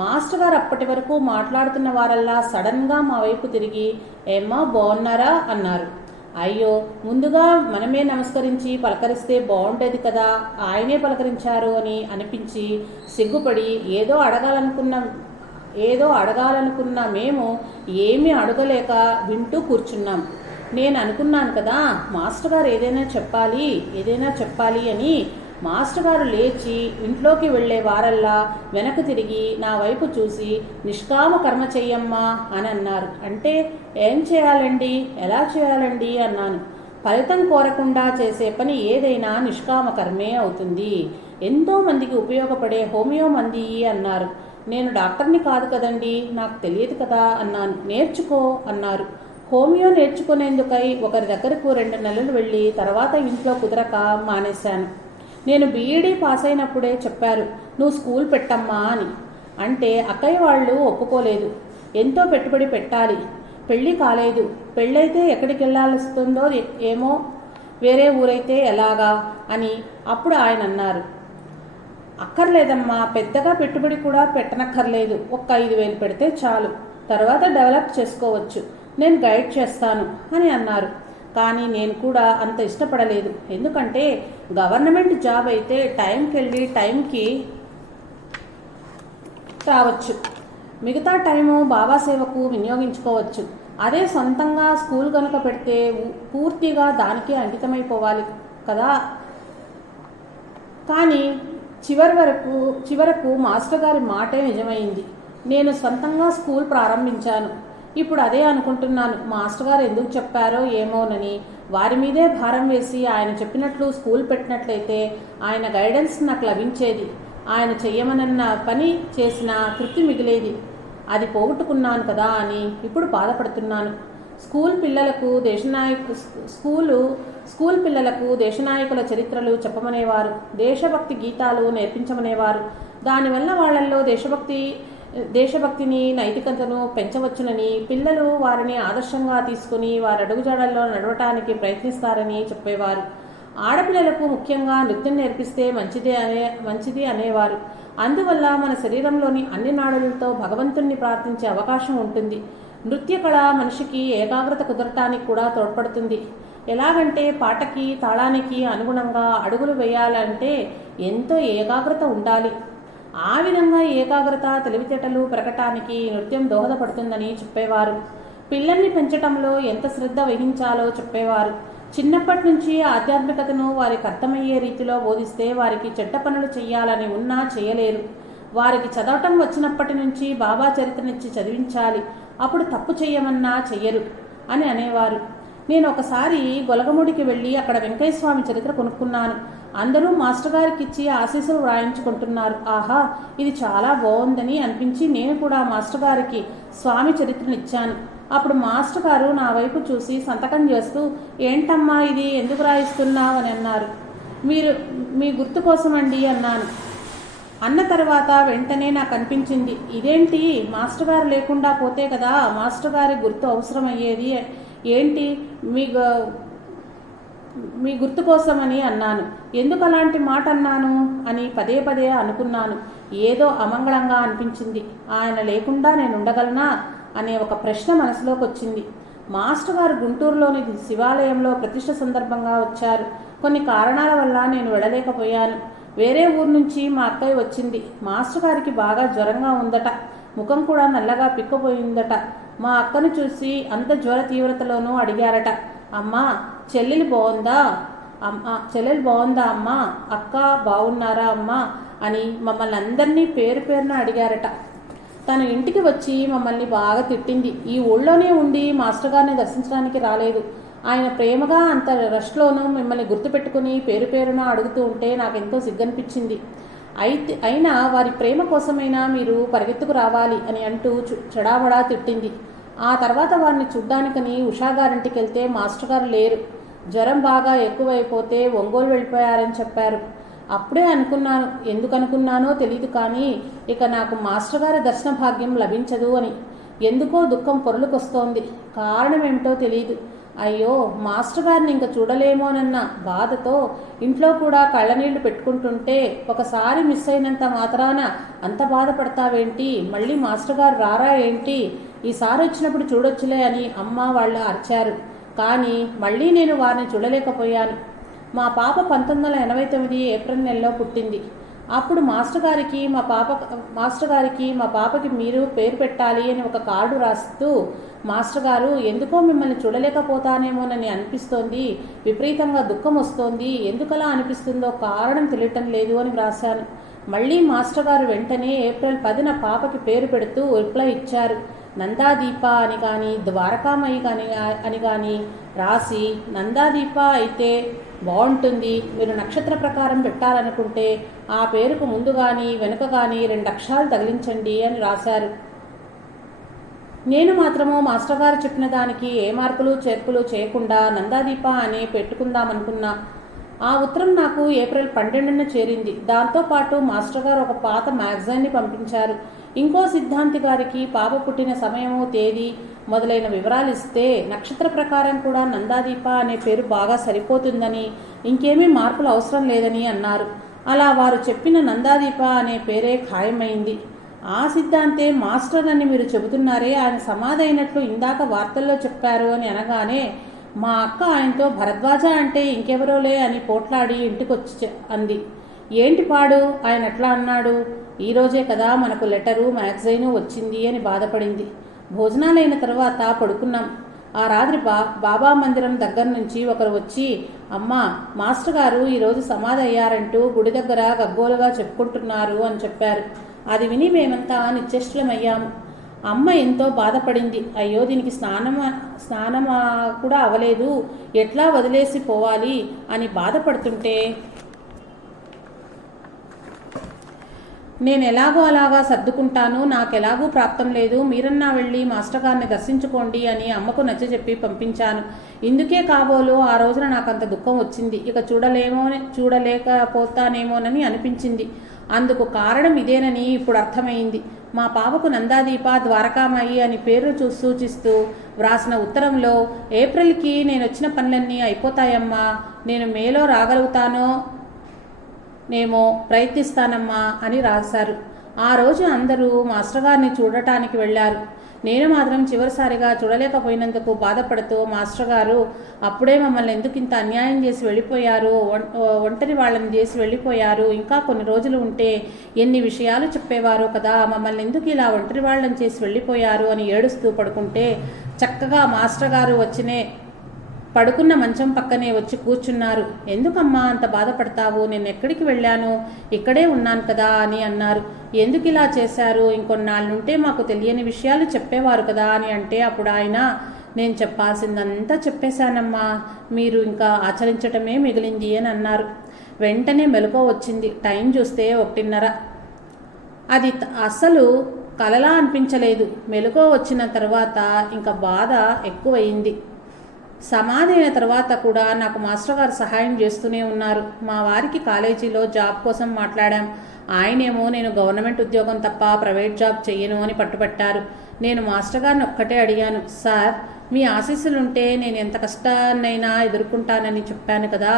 మాస్టర్ గారు అప్పటి వరకు మాట్లాడుతున్న వారల్లా సడన్గా మా వైపు తిరిగి ఏమ్మా బాగున్నారా అన్నారు. అయ్యో, ముందుగా మనమే నమస్కరించి పలకరిస్తే బాగుండేది కదా, ఆయనే పలకరించారు అని అనిపించి సిగ్గుపడి ఏదో అడగాలనుకున్న మేము ఏమీ అడగలేక వింటూ కూర్చున్నాం. నేను అనుకున్నాను కదా మాస్టర్ గారు ఏదైనా చెప్పాలి అని. మాస్టర్ గారు లేచి ఇంట్లోకి వెళ్లే వారల్లా వెనక్కి తిరిగి నా వైపు చూసి నిష్కామ కర్మ చెయ్యమ్మా అని అన్నారు. అంటే ఏం చేయాలండి, ఎలా చేయాలండి అన్నాను. ఫలితం కోరకుండా చేసే పని ఏదైనా నిష్కామ కర్మే అవుతుంది. ఎంతో మందికి ఉపయోగపడే హోమియో మంది అన్నారు. నేను డాక్టర్ని కాదు కదండి, నాకు తెలియదు కదా అన్నాను. నేర్చుకో అన్నారు. హోమియో నేర్చుకునేందుకై ఒకరి దగ్గరకు 2 నెలలు వెళ్ళి తర్వాత ఇంట్లో కుదరక మానేశాను. నేను బీఈడీ పాస్ అయినప్పుడే చెప్పారు, నువ్వు స్కూల్ పెట్టమ్మా అని. అంటే అక్కయ్య వాళ్ళు ఒప్పుకోలేదు. ఎంతో పెట్టుబడి పెట్టాలి, పెళ్ళి కాలేదు, పెళ్ళైతే ఎక్కడికి వెళ్ళాల్సిందో ఏమో, వేరే ఊరైతే ఎలాగా అని. అప్పుడు ఆయన అన్నారు, అక్కర్లేదమ్మా, పెద్దగా పెట్టుబడి కూడా పెట్టనక్కర్లేదు, ఒక్క 5,000 పెడితే చాలు, తర్వాత డెవలప్ చేసుకోవచ్చు, నేను గైడ్ చేస్తాను అని అన్నారు. కానీ నేను కూడా అంత ఇష్టపడలేదు. ఎందుకంటే గవర్నమెంట్ జాబ్ అయితే టైంకి వెళ్ళి టైంకి రావచ్చు, మిగతా టైము బాబా సేవకు వినియోగించుకోవచ్చు. అదే సొంతంగా స్కూల్ కనుక పెడితే పూర్తిగా దానికే అంకితమైపోవాలి కదా. కానీ చివరకు మాస్టర్ గారి మాటే నిజమైంది. నేను సొంతంగా స్కూల్ ప్రారంభించాను. ఇప్పుడు అదే అనుకుంటున్నాను, మాస్టర్ గారు ఎందుకు చెప్పారో ఏమోనని. వారి మీదే భారం వేసి ఆయన చెప్పినట్లు స్కూల్ పెట్టినట్లయితే ఆయన గైడెన్స్ నాకు లభించేది. ఆయన చెయ్యమనన్న పని చేసిన తృప్తి మిగిలేది. అది పోగొట్టుకున్నాను కదా అని ఇప్పుడు బాధపడుతున్నాను. స్కూల్ పిల్లలకు దేశనాయకుల చరిత్రలు చెప్పమనేవారు, దేశభక్తి గీతాలు నేర్పించమనేవారు. దానివల్ల వాళ్ళల్లో దేశభక్తిని నైతికతను పెంచవచ్చునని, పిల్లలు వారిని ఆదర్శంగా తీసుకుని వారి అడుగుజాడల్లో నడవటానికి ప్రయత్నిస్తారని చెప్పేవారు. ఆడపిల్లలకు ముఖ్యంగా నృత్యం నేర్పిస్తే మంచిది అనేవారు. అందువల్ల మన శరీరంలోని అన్ని నాడులతో భగవంతుణ్ణి ప్రార్థించే అవకాశం ఉంటుంది. నృత్య కళ మనిషికి ఏకాగ్రత కుదరటానికి కూడా తోడ్పడుతుంది. ఎలాగంటే పాటకి తాళానికి అనుగుణంగా అడుగులు వేయాలంటే ఎంతో ఏకాగ్రత ఉండాలి. ఆ విధంగా ఏకాగ్రత తెలివితేటలు పెరగటానికి నృత్యం దోహదపడుతుందని చెప్పేవారు. పిల్లల్ని పెంచటంలో ఎంత శ్రద్ధ వహించాలో చెప్పేవారు. చిన్నప్పటి నుంచి ఆధ్యాత్మికతను వారికి అర్థమయ్యే రీతిలో బోధిస్తే వారికి చెడ్డ పనులు చెయ్యాలని ఉన్నా చేయలేరు. వారికి చదవటం వచ్చినప్పటి నుంచి బాబా చరిత్రనిచ్చి చదివించాలి, అప్పుడు తప్పు చెయ్యమన్నా చెయ్యరు అని అనేవారు. నేను ఒకసారి గొలగముడికి వెళ్ళి అక్కడ వెంకయ్య స్వామి చరిత్ర కొనుక్కున్నాను. అందరూ మాస్టర్ గారికి ఇచ్చి ఆశీస్సులు వ్రాయించుకుంటున్నారు. ఆహా, ఇది చాలా బాగుందని అనిపించి నేను కూడా మాస్టర్ గారికి స్వామి చరిత్రను ఇచ్చాను. అప్పుడు మాస్టర్ గారు నా వైపు చూసి సంతకం చేస్తూ, ఏంటమ్మా ఇది, ఎందుకు రాయిస్తున్నావు అని అన్నారు. మీ గుర్తు కోసమండి అన్నాను. అన్న తర్వాత వెంటనే నాకు అనిపించింది, ఇదేంటి మాస్టర్ గారు లేకుండా పోతే కదా మాస్టర్ గారి గుర్తు అవసరమయ్యేది, ఏంటి మీ గుర్తు కోసమని అన్నాను. ఎందుకు అలాంటి మాట అన్నాను అని పదే పదే అనుకున్నాను. ఏదో అమంగళంగా అనిపించింది. ఆయన లేకుండా నేను ఉండగలనా అనే ఒక ప్రశ్న మనసులోకి వచ్చింది. మాస్టర్ గారు గుంటూరులోని శివాలయంలో ప్రతిష్ఠ సందర్భంగా వచ్చారు. కొన్ని కారణాల వల్ల నేను వెళ్ళలేకపోయాను. వేరే ఊరు నుంచి మా అక్కయ్య వచ్చింది. మాస్టర్ గారికి బాగా జ్వరంగా ఉందట. ముఖం కూడా నల్లగా పిక్కపోయిందట. మా అక్కను చూసి అంత జ్వర తీవ్రతలోనూ అడిగారట, అమ్మా చెల్లెలు బాగుందా అమ్మా, అక్క బాగున్నారా అమ్మా అని మమ్మల్ని అందరినీ పేరు పేరున అడిగారట. తను ఇంటికి వచ్చి మమ్మల్ని బాగా తిట్టింది. ఈ ఊళ్ళోనే ఉండి మాస్టర్ గారిని దర్శించడానికి రాలేదు. ఆయన ప్రేమగా అంత రష్లోనూ మిమ్మల్ని గుర్తుపెట్టుకుని పేరు పేరున అడుగుతూ ఉంటే నాకెంతో సిగ్గనిపించింది. అయినా వారి ప్రేమ కోసమైనా మీరు పరిగెత్తుకు రావాలి అని అంటూ చెడామడా తిట్టింది. ఆ తర్వాత వారిని చూడ్డానికని ఉషాగారింటికి వెళ్తే మాస్టర్ గారు లేరు. జ్వరం బాగా ఎక్కువైపోతే ఒంగోలు వెళ్ళిపోయారని చెప్పారు. అప్పుడే అనుకున్నాను, ఎందుకు అనుకున్నానో తెలియదు కానీ ఇక నాకు మాస్టర్ గారి దర్శన భాగ్యం లభించదు అని. ఎందుకో దుఃఖం పొరలుకొస్తోంది. కారణం ఏమిటో తెలియదు. అయ్యో మాస్టర్ గారిని ఇంకా చూడలేమోనన్న బాధతో ఇంట్లో కూడా కళ్ళనీళ్లు పెట్టుకుంటుంటే ఒకసారి మిస్ అయినంత మాత్రాన అంత బాధపడతావేంటి, మళ్ళీ మాస్టర్ గారు రారా ఏంటి, ఈసారి వచ్చినప్పుడు చూడొచ్చులే అని అమ్మ వాళ్ళు అరిచారు. కానీ మళ్ళీ నేను వారిని చూడలేకపోయాను. మా పాప 1989 ఏప్రిల్ నెలలో పుట్టింది. అప్పుడు మాస్టర్ గారికి మా పాపకి మీరు పేరు పెట్టాలి అని ఒక కార్డు రాస్తూ, మాస్టర్ గారు ఎందుకో మిమ్మల్ని చూడలేకపోతానేమోనని అనిపిస్తోంది, విపరీతంగా దుఃఖం వస్తోంది, ఎందుకలా అనిపిస్తుందో కారణం తెలియటం లేదు అని వ్రాశాను. మళ్ళీ మాస్టర్ గారు వెంటనే ఏప్రిల్ 10న పాపకి పేరు పెడుతూ రిప్లై ఇచ్చారు. నందాదీప అని కానీ ద్వారకామయ్యి అని కానీ రాసి, నందాదీప అయితే బాగుంటుంది, మీరు నక్షత్ర ప్రకారం పెట్టాలనుకుంటే ఆ పేరుకు ముందు కానీ వెనుక కానీ 2 అక్షరాలు తగిలించండి అని రాశారు. నేను మాత్రము మాస్టర్ గారు చెప్పిన దానికి ఏ మార్పులు చేర్పులు చేయకుండా నందాదీప అనే పెట్టుకుందామనుకున్నా. ఆ ఉత్తరం నాకు ఏప్రిల్ 12న చేరింది. దాంతోపాటు మాస్టర్ గారు ఒక పాత మ్యాగజైన్ని పంపించారు. ఇంకో సిద్ధాంతి గారికి పాప పుట్టిన సమయము, తేదీ మొదలైన వివరాలు ఇస్తే నక్షత్ర ప్రకారం కూడా నందాదీప అనే పేరు బాగా సరిపోతుందని, ఇంకేమీ మార్పులు అవసరం లేదని అన్నారు. అలా వారు చెప్పిన నందాదీప అనే పేరే ఖాయమైంది. ఆ సిద్ధాంతే మాస్టర్ అని మీరు చెబుతున్నారే, ఆయన సమాధి అయినట్లు ఇందాక వార్తల్లో చెప్పారు అని అనగానే మా అక్క ఆయనతో భరద్వాజ అంటే ఇంకెవరోలే అని పోట్లాడి ఇంటికొచ్చి అంది. ఏంటి పాడు, ఆయన ఎట్లా అన్నాడు, ఈరోజే కదా మనకు లెటరు మ్యాగజైను వచ్చింది అని బాధపడింది. భోజనాలైన తర్వాత పడుకున్నాం. ఆ రాత్రి బాబా మందిరం దగ్గర నుంచి ఒకరు వచ్చి, అమ్మా మాస్టర్ గారు ఈరోజు సమాధి అయ్యారంటూ గుడి దగ్గర గగ్గోలుగా చెప్పుకుంటున్నారు అని చెప్పారు. అది విని మేమంతా నిశ్చేష్టులమయ్యాము. అమ్మ ఎంతో బాధపడింది. అయ్యో దీనికి స్నానం కూడా అవలేదు, ఎట్లా వదిలేసి పోవాలి అని బాధపడుతుంటే నేను ఎలాగో అలాగా సర్దుకుంటాను, నాకెలాగూ ప్రాప్తం లేదు, మీరన్నా వెళ్ళి మాస్టర్ గారిని దర్శించుకోండి అని అమ్మకు నచ్చజెప్పి పంపించాను. ఇందుకే కాబోలు ఆ రోజున నాకంత దుఃఖం వచ్చింది. ఇక చూడలేకపోతానేమోనని అనిపించింది. అందుకు కారణం ఇదేనని ఇప్పుడు అర్థమైంది. మా పాపకు నందాదీప ద్వారకామయ్యి అని పేరు సూచిస్తూ వ్రాసిన ఉత్తరంలో ఏప్రిల్కి నేను వచ్చిన పనులన్నీ అయిపోతాయమ్మా, నేను మేలో రాగలుగుతానో నేమో ప్రయత్నిస్తానమ్మా అని రాశారు. ఆ రోజు అందరూ మాస్టర్ గారిని చూడటానికి వెళ్ళారు. నేను మాత్రం చివరిసారిగా చూడలేకపోయినందుకు బాధపడుతూ, మాస్టర్ గారు అప్పుడే మమ్మల్ని ఎందుకు ఇంత అన్యాయం చేసి వెళ్ళిపోయారు, ఒంటరి వాళ్ళని చేసి వెళ్ళిపోయారు, ఇంకా కొన్ని రోజులు ఉంటే ఎన్ని విషయాలు చెప్పేవారు కదా, మమ్మల్ని ఎందుకు ఇలా ఒంటరి వాళ్ళని చేసి వెళ్ళిపోయారు అని ఏడుస్తూ పడుకుంటే చక్కగా మాస్టర్ గారు పడుకున్న మంచం పక్కనే వచ్చి కూర్చున్నారు. ఎందుకమ్మా అంత బాధపడతావు, నేను ఎక్కడికి వెళ్ళాను, ఇక్కడే ఉన్నాను కదా అని అన్నారు. ఎందుకు ఇలా చేశారు, ఇంకొన్నాళ్ళుంటే మాకు తెలియని విషయాలు చెప్పేవారు కదా అని అంటే అప్పుడు ఆయన, నేను చెప్పాల్సిందంతా చెప్పేశానమ్మా, మీరు ఇంకా ఆచరించటమే మిగిలింది అని అన్నారు. వెంటనే మెలకువ వచ్చింది. టైం చూస్తే 1:30. అది అస్సలు కలలా అనిపించలేదు. మెలకువ వచ్చిన తర్వాత ఇంకా బాధ ఎక్కువయింది. సమాధి అయిన తర్వాత కూడా నాకు మాస్టర్ గారు సహాయం చేస్తూనే ఉన్నారు. మా వారికి కాలేజీలో జాబ్ కోసం మాట్లాడాం. ఆయనేమో నేను గవర్నమెంట్ ఉద్యోగం తప్ప ప్రైవేట్ జాబ్ చెయ్యను అని పట్టుపట్టారు. నేను మాస్టర్ గారిని ఒక్కటే అడిగాను, సార్ మీ ఆశీస్సులుంటే నేను ఎంత కష్టాన్నైనా ఎదుర్కొంటానని చెప్పాను కదా.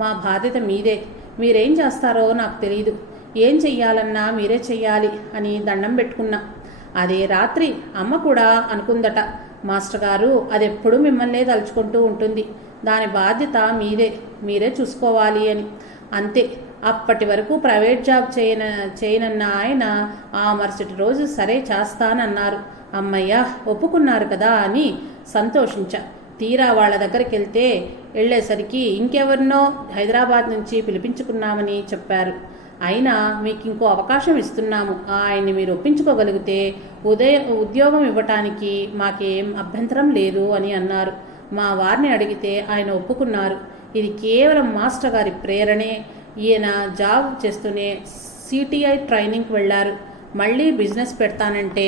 మా బాధ్యత మీదే. మీరేం చేస్తారో నాకు తెలియదు. ఏం చెయ్యాలన్నా మీరే చెయ్యాలి అని దండం పెట్టుకున్నా. అదే రాత్రి అమ్మ కూడా అనుకుందట, మాస్టర్ గారు అదెప్పుడు మిమ్మల్నే తలుచుకుంటూ ఉంటుంది. దాని బాధ్యత మీరే చూసుకోవాలి అని. అంతే. అప్పటి వరకు ప్రైవేట్ జాబ్ చేయనన్న ఆయన ఆ మరుసటి రోజు సరే చేస్తానన్నారు. అమ్మయ్య ఒప్పుకున్నారు కదా అని సంతోషించా. తీరా వాళ్ళ దగ్గరికి వెళ్ళేసరికి ఇంకెవరినో హైదరాబాద్ నుంచి పిలిపించుకున్నామని చెప్పారు. అయినా మీకు ఇంకో అవకాశం ఇస్తున్నాము. ఆయన్ని మీరు ఒప్పించుకోగలిగితే ఉద్యోగం ఇవ్వటానికి మాకేం అభ్యంతరం లేదు అని అన్నారు. మా వారిని అడిగితే ఆయన ఒప్పుకున్నారు. ఇది కేవలం మాస్టర్ గారి ప్రేరణే. ఈయన జాబ్ చేస్తూనే సిటిఐ ట్రైనింగ్కి వెళ్ళారు. మళ్ళీ బిజినెస్ పెడతానంటే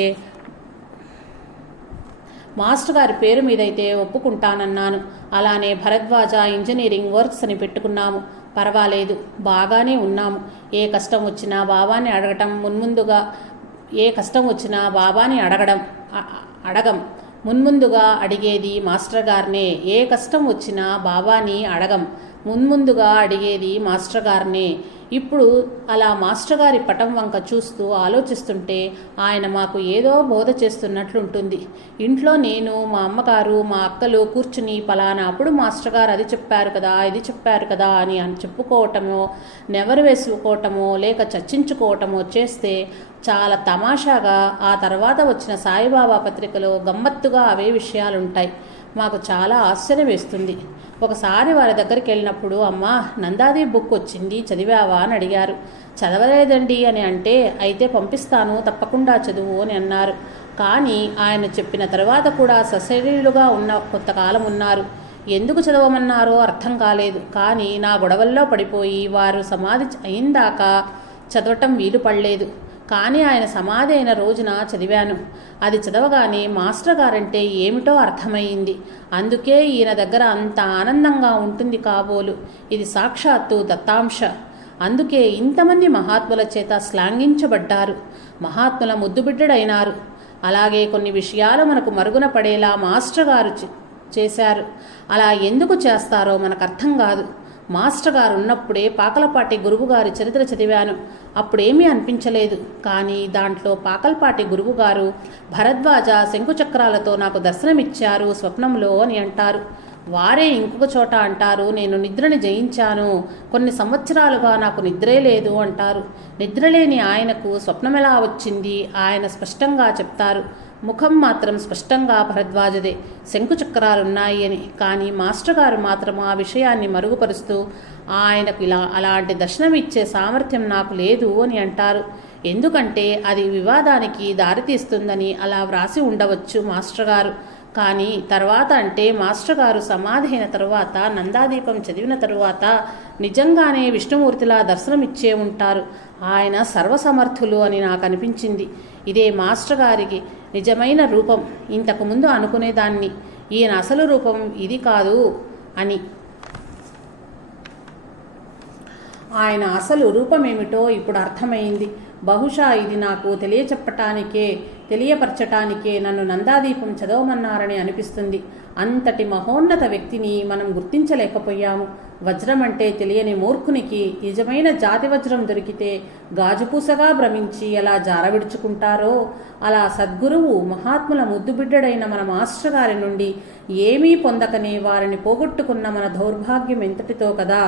మాస్టర్ గారి పేరు మీదైతే ఒప్పుకుంటానన్నాను. అలానే భరద్వాజ ఇంజనీరింగ్ వర్క్స్ అని పెట్టుకున్నాము. పర్వాలేదు, బాగానే ఉన్నాము. ఏ కష్టం వచ్చినా బాబాని అడగం. మున్ముందుగా అడిగేది మాస్టర్ గారినే. ఏ కష్టం వచ్చినా బాబాని అడగం. ముందుగా అడిగేది మాస్టర్ గారినే. ఇప్పుడు అలా మాస్టర్ గారి పటం వంక చూస్తూ ఆలోచిస్తుంటే ఆయన మాకు ఏదో బోధ చేస్తున్నట్లుంటుంది. ఇంట్లో నేను, మా అమ్మగారు, మా అక్కలు కూర్చుని పలానా అప్పుడు మాస్టర్ గారు అది చెప్పారు కదా, ఇది చెప్పారు కదా అని చెప్పుకోవటమో, నెవరు వేసుకోవటమో, లేక చర్చించుకోవటమో చేస్తే చాలా తమాషాగా ఆ తర్వాత వచ్చిన సాయిబాబా పత్రికలో గమ్మత్తుగా అవే విషయాలుంటాయి. మాకు చాలా ఆశ్చర్యం వేస్తుంది. ఒకసారి వారి దగ్గరికి వెళ్ళినప్పుడు, అమ్మా నందాది బుక్ వచ్చింది, చదివావా అని అడిగారు. చదవలేదండి అని అంటే, అయితే పంపిస్తాను, తప్పకుండా చదువు అని అన్నారు. కానీ ఆయన చెప్పిన తర్వాత కూడా సశరీరులుగా ఉన్న కొంతకాలం ఉన్నారు. ఎందుకు చదవమన్నారో అర్థం కాలేదు. కానీ నా గొడవల్లో పడిపోయి వారు సమాధి అయిందాకా చదవటం వీలు పడలేదు. కానీ ఆయన సమాధి అయిన రోజున చదివాను. అది చదవగానే మాస్టర్ గారంటే ఏమిటో అర్థమయ్యింది. అందుకే ఈయన దగ్గర అంత ఆనందంగా ఉంటుంది కాబోలు. ఇది సాక్షాత్తు దత్తాంశ. అందుకే ఇంతమంది మహాత్ముల చేత శ్లాఘించబడ్డారు. మహాత్ముల ముద్దుబిడ్డడైనారు. అలాగే కొన్ని విషయాలు మనకు మరుగున పడేలా మాస్టర్ గారు చేశారు. అలా ఎందుకు చేస్తారో మనకు అర్థం కాదు. మాస్టర్ గారు ఉన్నప్పుడే పాకలపాటి గురువుగారి చరిత్ర చదివాను. అప్పుడేమీ అనిపించలేదు. కానీ దాంట్లో పాకలపాటి గురువుగారు భరద్వాజ శంకుచక్రాలతో నాకు దర్శనమిచ్చారు స్వప్నంలో అని అంటారు. వారే ఇంకొక చోట అంటారు, నేను నిద్రని జయించాను, కొన్ని సంవత్సరాలుగా నాకు నిద్రే లేదు అంటారు. నిద్రలేని ఆయనకు స్వప్నమెలా వచ్చింది ఆయన స్పష్టంగా చెప్తారు. ముఖం మాత్రం స్పష్టంగా భరద్వాజదే, శంకుచక్రాలున్నాయి అని. కానీ మాస్టర్ గారు మాత్రం ఆ విషయాన్ని మరుగుపరుస్తూ ఆయనకు అలాంటి దర్శనమిచ్చే సామర్థ్యం నాకు లేదు అని అంటారు. ఎందుకంటే అది వివాదానికి దారితీస్తుందని అలా వ్రాసి ఉండవచ్చు మాస్టర్ గారు. కానీ తర్వాత అంటే మాస్టర్ గారు సమాధి అయిన తరువాత, నందాదీపం చదివిన తరువాత నిజంగానే విష్ణుమూర్తిలా దర్శనమిచ్చే ఉంటారు. ఆయన సర్వసమర్థులు అని నాకు అనిపించింది. ఇదే మాస్టర్ గారికి నిజమైన రూపం. ఇంతకుముందు అనుకునేదాన్ని ఈయన అసలు రూపం ఇది కాదు అని. ఆయన అసలు రూపమేమిటో ఇప్పుడు అర్థమైంది. బహుశా ఇది నాకు తెలియపరచటానికే నన్ను నందాదీపం చదవమన్నారని అనిపిస్తుంది. అంతటి మహోన్నత వ్యక్తిని మనం గుర్తించలేకపోయాము. వజ్రం అంటే తెలియని మూర్ఖునికి నిజమైన జాతి వజ్రం దొరికితే గాజుపూసగా భ్రమించి ఎలా జారవిడుచుకుంటారో, అలా సద్గురువు మహాత్ముల ముద్దుబిడ్డడైన మన మాస్టర్ గారి నుండి ఏమీ పొందకనే వారిని పోగొట్టుకున్న మన దౌర్భాగ్యం ఎంతటితో కదా.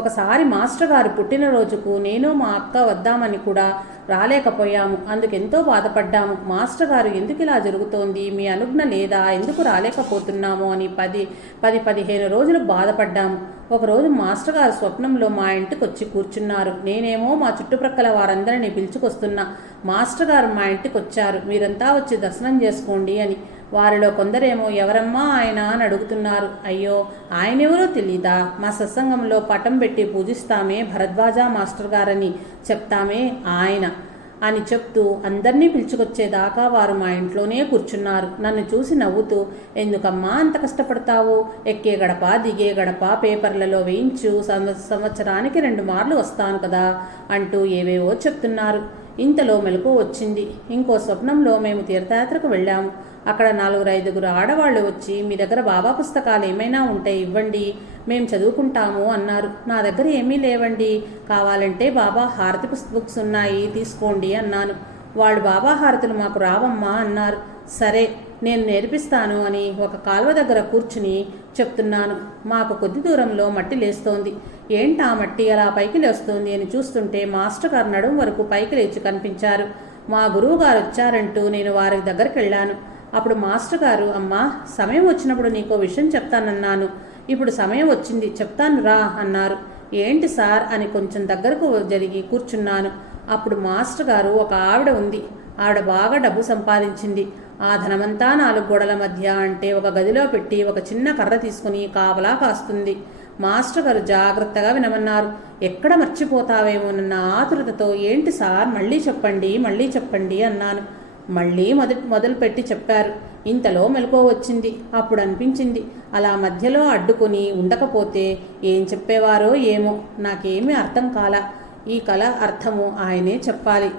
ఒకసారి మాస్టర్ గారు పుట్టినరోజుకు నేను మా అక్క వద్దామని కూడా రాలేకపోయాము. అందుకెంతో బాధపడ్డాము. మాస్టర్ గారు ఎందుకు ఇలా జరుగుతోంది, మీ అనుజ్ఞ లేదా, ఎందుకు రాలేకపోతున్నాము అని 10-15 రోజులు బాధపడ్డాము. ఒకరోజు మాస్టర్ గారు స్వప్నంలో మా ఇంటికి వచ్చి కూర్చున్నారు. నేనేమో మా చుట్టుప్రక్కల వారందరినీ పిలుచుకొస్తున్నా. మాస్టర్ గారు మా ఇంటికి వచ్చారు. మీరంతా వచ్చి దర్శనం చేసుకోండి అని. వారిలో కొందరేమో ఎవరమ్మా ఆయన అని అడుగుతున్నారు. అయ్యో, ఆయనెవరో తెలీదా? మా సత్సంగంలో పటం పెట్టి పూజిస్తామే భరద్వాజ మాస్టర్ గారని చెప్తామే ఆయన అని చెప్తూ అందరినీ పిలుచుకొచ్చేదాకా వారు మా ఇంట్లోనే కూర్చున్నారు. నన్ను చూసి నవ్వుతూ, ఎందుకమ్మా అంత కష్టపడతావు? ఎక్కే గడప దిగే గడప పేపర్లలో వేయించు, సంవత్సరానికి 2 మార్లు వస్తాను కదా అంటూ ఏవేవో చెప్తున్నారు. ఇంతలో మెలకువ వచ్చింది. ఇంకో స్వప్నంలో మేము తీర్థయాత్రకు వెళ్ళాము. అక్కడ 4-5 ఆడవాళ్లు వచ్చి, మీ దగ్గర బాబా పుస్తకాలు ఏమైనా ఉంటే ఇవ్వండి, మేము చదువుకుంటాము అన్నారు. నా దగ్గర ఏమీ లేవండి, కావాలంటే బాబా హారతి బుక్స్ ఉన్నాయి, తీసుకోండి అన్నాను. వాళ్ళు బాబా హారతులు మాకు రావమ్మా అన్నారు. సరే, నేను నేర్పిస్తాను అని ఒక కాల్వ దగ్గర కూర్చుని చెప్తున్నాను. మాకు కొద్ది దూరంలో మట్టి లేస్తోంది. ఏంటా మట్టి అలా పైకి లేస్తోంది అని చూస్తుంటే మాస్టర్ గారు నడుం వరకు పైకి లేచి కనిపించారు. మా గురువు గారు వచ్చారంటూ నేను వారి దగ్గరికి వెళ్ళాను. అప్పుడు మాస్టర్ గారు, అమ్మా, సమయం వచ్చినప్పుడు నీకో విషయం చెప్తానన్నాను. ఇప్పుడు సమయం వచ్చింది, చెప్తాను రా అన్నారు. ఏంటి సార్ అని కొంచెం దగ్గరకు జరిగి కూర్చున్నాను. అప్పుడు మాస్టర్ గారు, ఒక ఆవిడ ఉంది. ఆవిడ బాగా డబ్బు సంపాదించింది. ఆ ధనమంతా 4 గోడల మధ్య, అంటే ఒక గదిలో పెట్టి ఒక చిన్న కర్ర తీసుకుని కాపలా కాస్తుంది. మాస్టర్ గారు జాగ్రత్తగా వినమన్నారు. ఎక్కడ మర్చిపోతావేమోనన్న ఆతురతతో, ఏంటి సార్, మళ్ళీ చెప్పండి అన్నాను. మళ్ళీ మొదలుపెట్టి చెప్పారు. ఇంతలో మెలకువ వచ్చింది. అప్పుడు అనిపించింది, అలా మధ్యలో అడ్డుకొని ఉండకపోతే ఏం చెప్పేవారో ఏమో, నాకేమీ అర్థం కాలా. ఈ కళ అర్థము ఆయనే చెప్పాలి.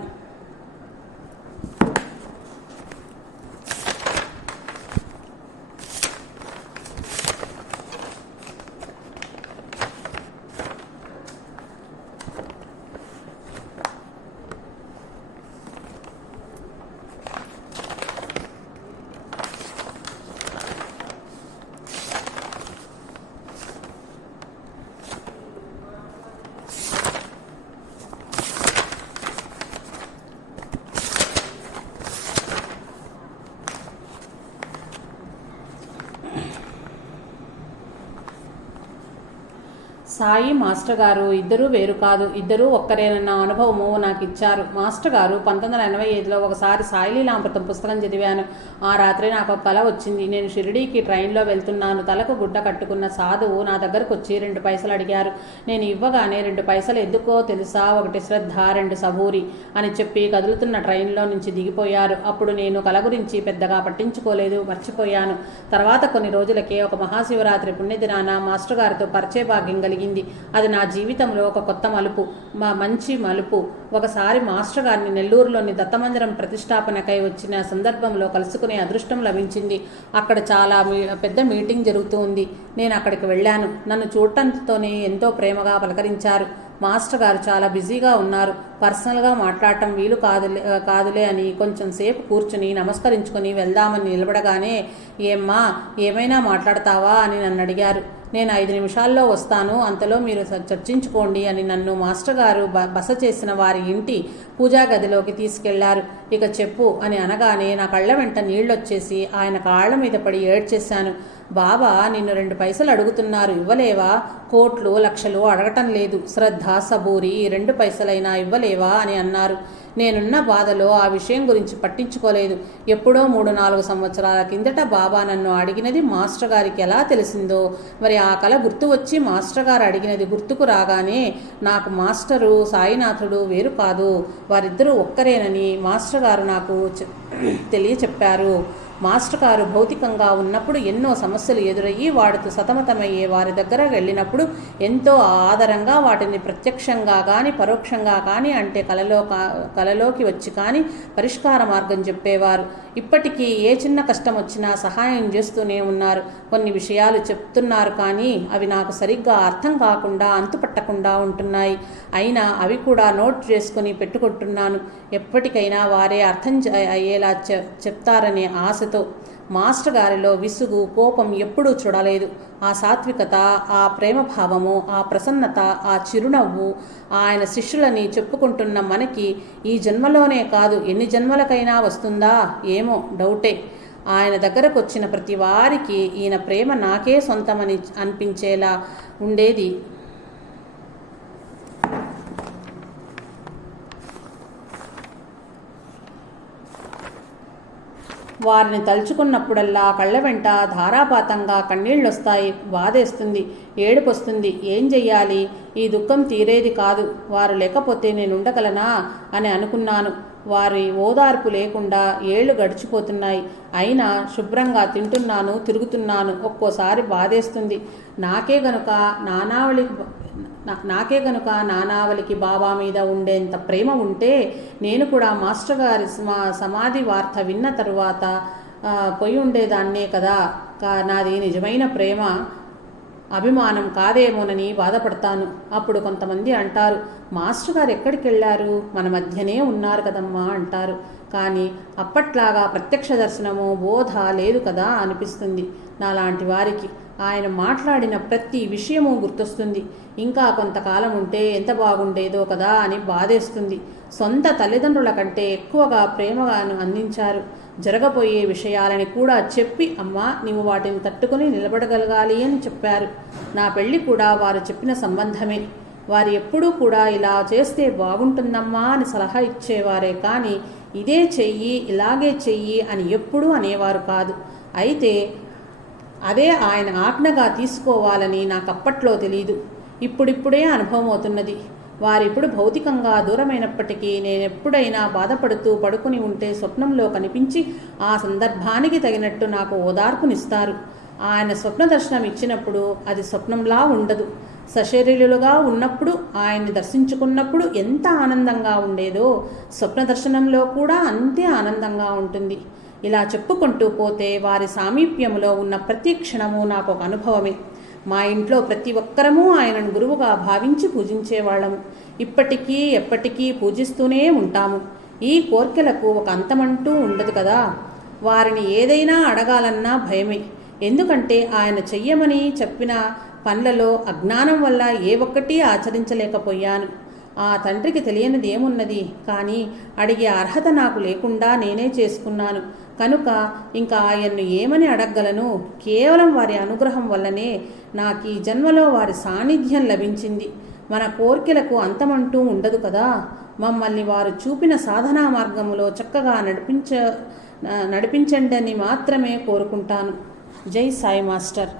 సాయి మాస్టర్ గారు ఇద్దరూ వేరు కాదు, ఇద్దరూ ఒక్కరేనన్న అనుభవము నాకు ఇచ్చారు. మాస్టర్ గారు 1985లో ఒకసారి సాయిలీలామృతం పుస్తకం చదివాను. ఆ రాత్రి నాకు ఒక కల వచ్చింది. నేను షిరిడీకి ట్రైన్లో వెళ్తున్నాను. తలకు గుడ్డ కట్టుకున్న సాధువు నా దగ్గరకు వచ్చి 2 పైసలు అడిగారు. నేను ఇవ్వగానే 2 పైసలు ఎందుకో తెలుసా, 1 శ్రద్ధ, 2 సబూరి అని చెప్పి కదులుతున్న ట్రైన్లో నుంచి దిగిపోయారు. అప్పుడు నేను కల గురించి పెద్దగా పట్టించుకోలేదు, మర్చిపోయాను. తర్వాత కొన్ని రోజులకే ఒక మహాశివరాత్రి పుణ్యదినాన మాస్టర్ గారితో పరిచయ భాగ్యం కలిగింది. అది నా జీవితంలో ఒక కొత్త మలుపు, మంచి మలుపు. ఒకసారి మాస్టర్ గారిని నెల్లూరులోని దత్తమందిరం ప్రతిష్టాపనకై వచ్చిన సందర్భంలో కలుసుకునే అదృష్టం లభించింది. అక్కడ చాలా పెద్ద మీటింగ్ జరుగుతూ ఉంది. నేను అక్కడికి వెళ్ళాను. నన్ను చూడటంతోనే ఎంతో ప్రేమగా పలకరించారు. మాస్టర్ గారు చాలా బిజీగా ఉన్నారు. పర్సనల్గా మాట్లాడటం వీలు కాదులే అని కొంచెం సేపు కూర్చుని నమస్కరించుకొని వెళ్దామని నిలబడగానే, ఏమ్మా, ఏమైనా మాట్లాడతావా అని నన్ను అడిగారు. నేను 5 నిమిషాల్లో వస్తాను, అంతలో మీరు చర్చించుకోండి అని నన్ను మాస్టర్ గారు బస చేసిన వారి ఇంటి పూజా గదిలోకి తీసుకెళ్లారు. ఇక చెప్పు అని అనగానే నా కళ్ళ వెంట నీళ్ళొచ్చేసి ఆయన కాళ్ల మీద పడి ఏడ్చేశాను. బాబా, నిన్ను 2 పైసలు అడుగుతున్నారు, ఇవ్వలేవా? కోట్లు లక్షలు అడగటం లేదు, శ్రద్ధ సబూరి 2 పైసలైనా ఇవ్వలేవా అని అన్నారు. నేనున్న బాధలో ఆ విషయం గురించి పట్టించుకోలేదు. ఎప్పుడో 3-4 సంవత్సరాల కిందట బాబా నన్ను అడిగినది మాస్టర్ గారికి ఎలా తెలిసిందో మరి. ఆ కళ గుర్తు వచ్చి మాస్టర్ గారు అడిగినది గుర్తుకు రాగానే, నాకు మాస్టరు సాయినాథుడు వేరు కాదు, వారిద్దరూ ఒక్కరేనని మాస్టర్ గారు నాకు తెలియచెప్పారు. మాస్టర్ గారు భౌతికంగా ఉన్నప్పుడు ఎన్నో సమస్యలు ఎదురయ్యి వాటితో సతమతమయ్యే వారి దగ్గర వెళ్ళినప్పుడు ఎంతో ఆదరంగా వాటిని ప్రత్యక్షంగా కానీ పరోక్షంగా కానీ, అంటే కలలోకి వచ్చి కానీ పరిష్కార మార్గం చెప్పేవారు. ఇప్పటికీ ఏ చిన్న కష్టం వచ్చినా సహాయం చేస్తూనే ఉన్నారు. కొన్ని విషయాలు చెప్తున్నారు కానీ అవి నాకు సరిగ్గా అర్థం కాకుండా అంతుపట్టకుండా ఉంటున్నాయి. అయినా అవి కూడా నోట్ చేసుకుని పెట్టుకుంటున్నాను. ఎప్పటికైనా వారే అర్థం అయ్యేలా చెప్తారనే ఆశతో. మాస్టర్ గారిలో విసుగు, కోపం ఎప్పుడూ చూడలేదు. ఆ సాత్వికత, ఆ ప్రేమభావము, ఆ ప్రసన్నత, ఆ చిరునవ్వు ఆయన శిష్యులని చెప్పుకుంటున్న మనకి ఈ జన్మలోనే కాదు, ఎన్ని జన్మలకైనా వస్తుందా ఏమో డౌటే. ఆయన దగ్గరకు వచ్చిన ప్రతి వారికి ఈయన ప్రేమ నాకే సొంతమని అనిపించేలా ఉండేది. వారిని తలుచుకున్నప్పుడల్లా కళ్ళ వెంట ధారాపాతంగా కన్నీళ్ళొస్తాయి, బాధేస్తుంది, ఏడుపొస్తుంది. ఏం చెయ్యాలి? ఈ దుఃఖం తీరేది కాదు. వారు లేకపోతే నేనుండగలనా అని అనుకున్నాను. వారి ఓదార్పు లేకుండా ఏళ్లు గడిచిపోతున్నాయి. అయినా శుభ్రంగా తింటున్నాను, తిరుగుతున్నాను. ఒక్కోసారి బాధేస్తుంది. నాకే గనుక నాకే కనుక నానావళికి బాబా మీద ఉండేంత ప్రేమ ఉంటే నేను కూడా మాస్టర్ గారి సమాధి వార్త విన్న తరువాత పోయి ఉండేదాన్నే కదా. నాది నిజమైన ప్రేమ అభిమానం కాదేమోనని బాధపడతాను. అప్పుడు కొంతమంది అంటారు, మాస్టర్ గారు ఎక్కడికి వెళ్ళారు, మన మధ్యనే ఉన్నారు కదమ్మా అంటారు. కానీ అప్పట్లాగా ప్రత్యక్ష దర్శనము బోధ లేదు కదా అనిపిస్తుంది నాలాంటి వారికి. ఆయన మాట్లాడిన ప్రతి విషయము గుర్తొస్తుంది. ఇంకా కొంతకాలం ఉంటే ఎంత బాగుండేదో కదా అని బాధేస్తుంది. సొంత తల్లిదండ్రుల కంటే ఎక్కువగా ప్రేమగా అందించారు. జరగబోయే విషయాలని కూడా చెప్పి, అమ్మా నీవు వాటిని తట్టుకుని నిలబడగలగాలి అని చెప్పారు. నా పెళ్లి కూడా వారు చెప్పిన సంబంధమే. వారు ఎప్పుడూ కూడా ఇలా చేస్తే బాగుంటుందమ్మా అని సలహా ఇచ్చేవారే కానీ ఇదే చెయ్యి ఇలాగే చెయ్యి అని ఎప్పుడూ అనేవారు కాదు. అయితే అదే ఆయన ఆజ్ఞగా తీసుకోవాలని నాకు అప్పట్లో తెలీదు. ఇప్పుడిప్పుడే అనుభవం అవుతున్నది. వారిప్పుడు భౌతికంగా దూరమైనప్పటికీ నేనెప్పుడైనా బాధపడుతూ పడుకుని ఉంటే స్వప్నంలో కనిపించి ఆ సందర్భానికి తగినట్టు నాకు ఓదార్పునిస్తారు. ఆయన స్వప్న దర్శనం ఇచ్చినప్పుడు అది స్వప్నంలా ఉండదు. సశరీరులుగా ఉన్నప్పుడు ఆయన్ని దర్శించుకున్నప్పుడు ఎంత ఆనందంగా ఉండేదో స్వప్న దర్శనంలో కూడా అంతే ఆనందంగా ఉంటుంది. ఇలా చెప్పుకుంటూ పోతే వారి సామీప్యములో ఉన్న ప్రతి క్షణము నాకు ఒక అనుభవమే. మా ఇంట్లో ప్రతి ఒక్కరము ఆయనను గురువుగా భావించి పూజించేవాళ్ళము. ఇప్పటికీ ఎప్పటికీ పూజిస్తూనే ఉంటాము. ఈ కోర్కెలకు ఒక అంతమంటూ ఉండదు కదా. వారిని ఏదైనా అడగాలన్నా భయమే. ఎందుకంటే ఆయన చెయ్యమని చెప్పిన పనులలో అజ్ఞానం వల్ల ఏ ఒక్కటి ఆచరించలేకపోయాను. ఆ తండ్రికి తెలియనిది ఏమున్నది, కానీ అడిగే అర్హత నాకు లేకుండా నేనే చేసుకున్నాను కనుక ఇంకా ఆయన్ను ఏమని అడగగలను. కేవలం వారి అనుగ్రహం వల్లనే నాకు ఈ జన్మలో వారి సాన్నిధ్యం లభించింది. మన కోర్కెలకు అంతమంటూ ఉండదు కదా. మమ్మల్ని వారు చూపిన సాధనా మార్గములో చక్కగా నడిపించండి అని మాత్రమే కోరుకుంటాను. జై సాయి మాస్టర్.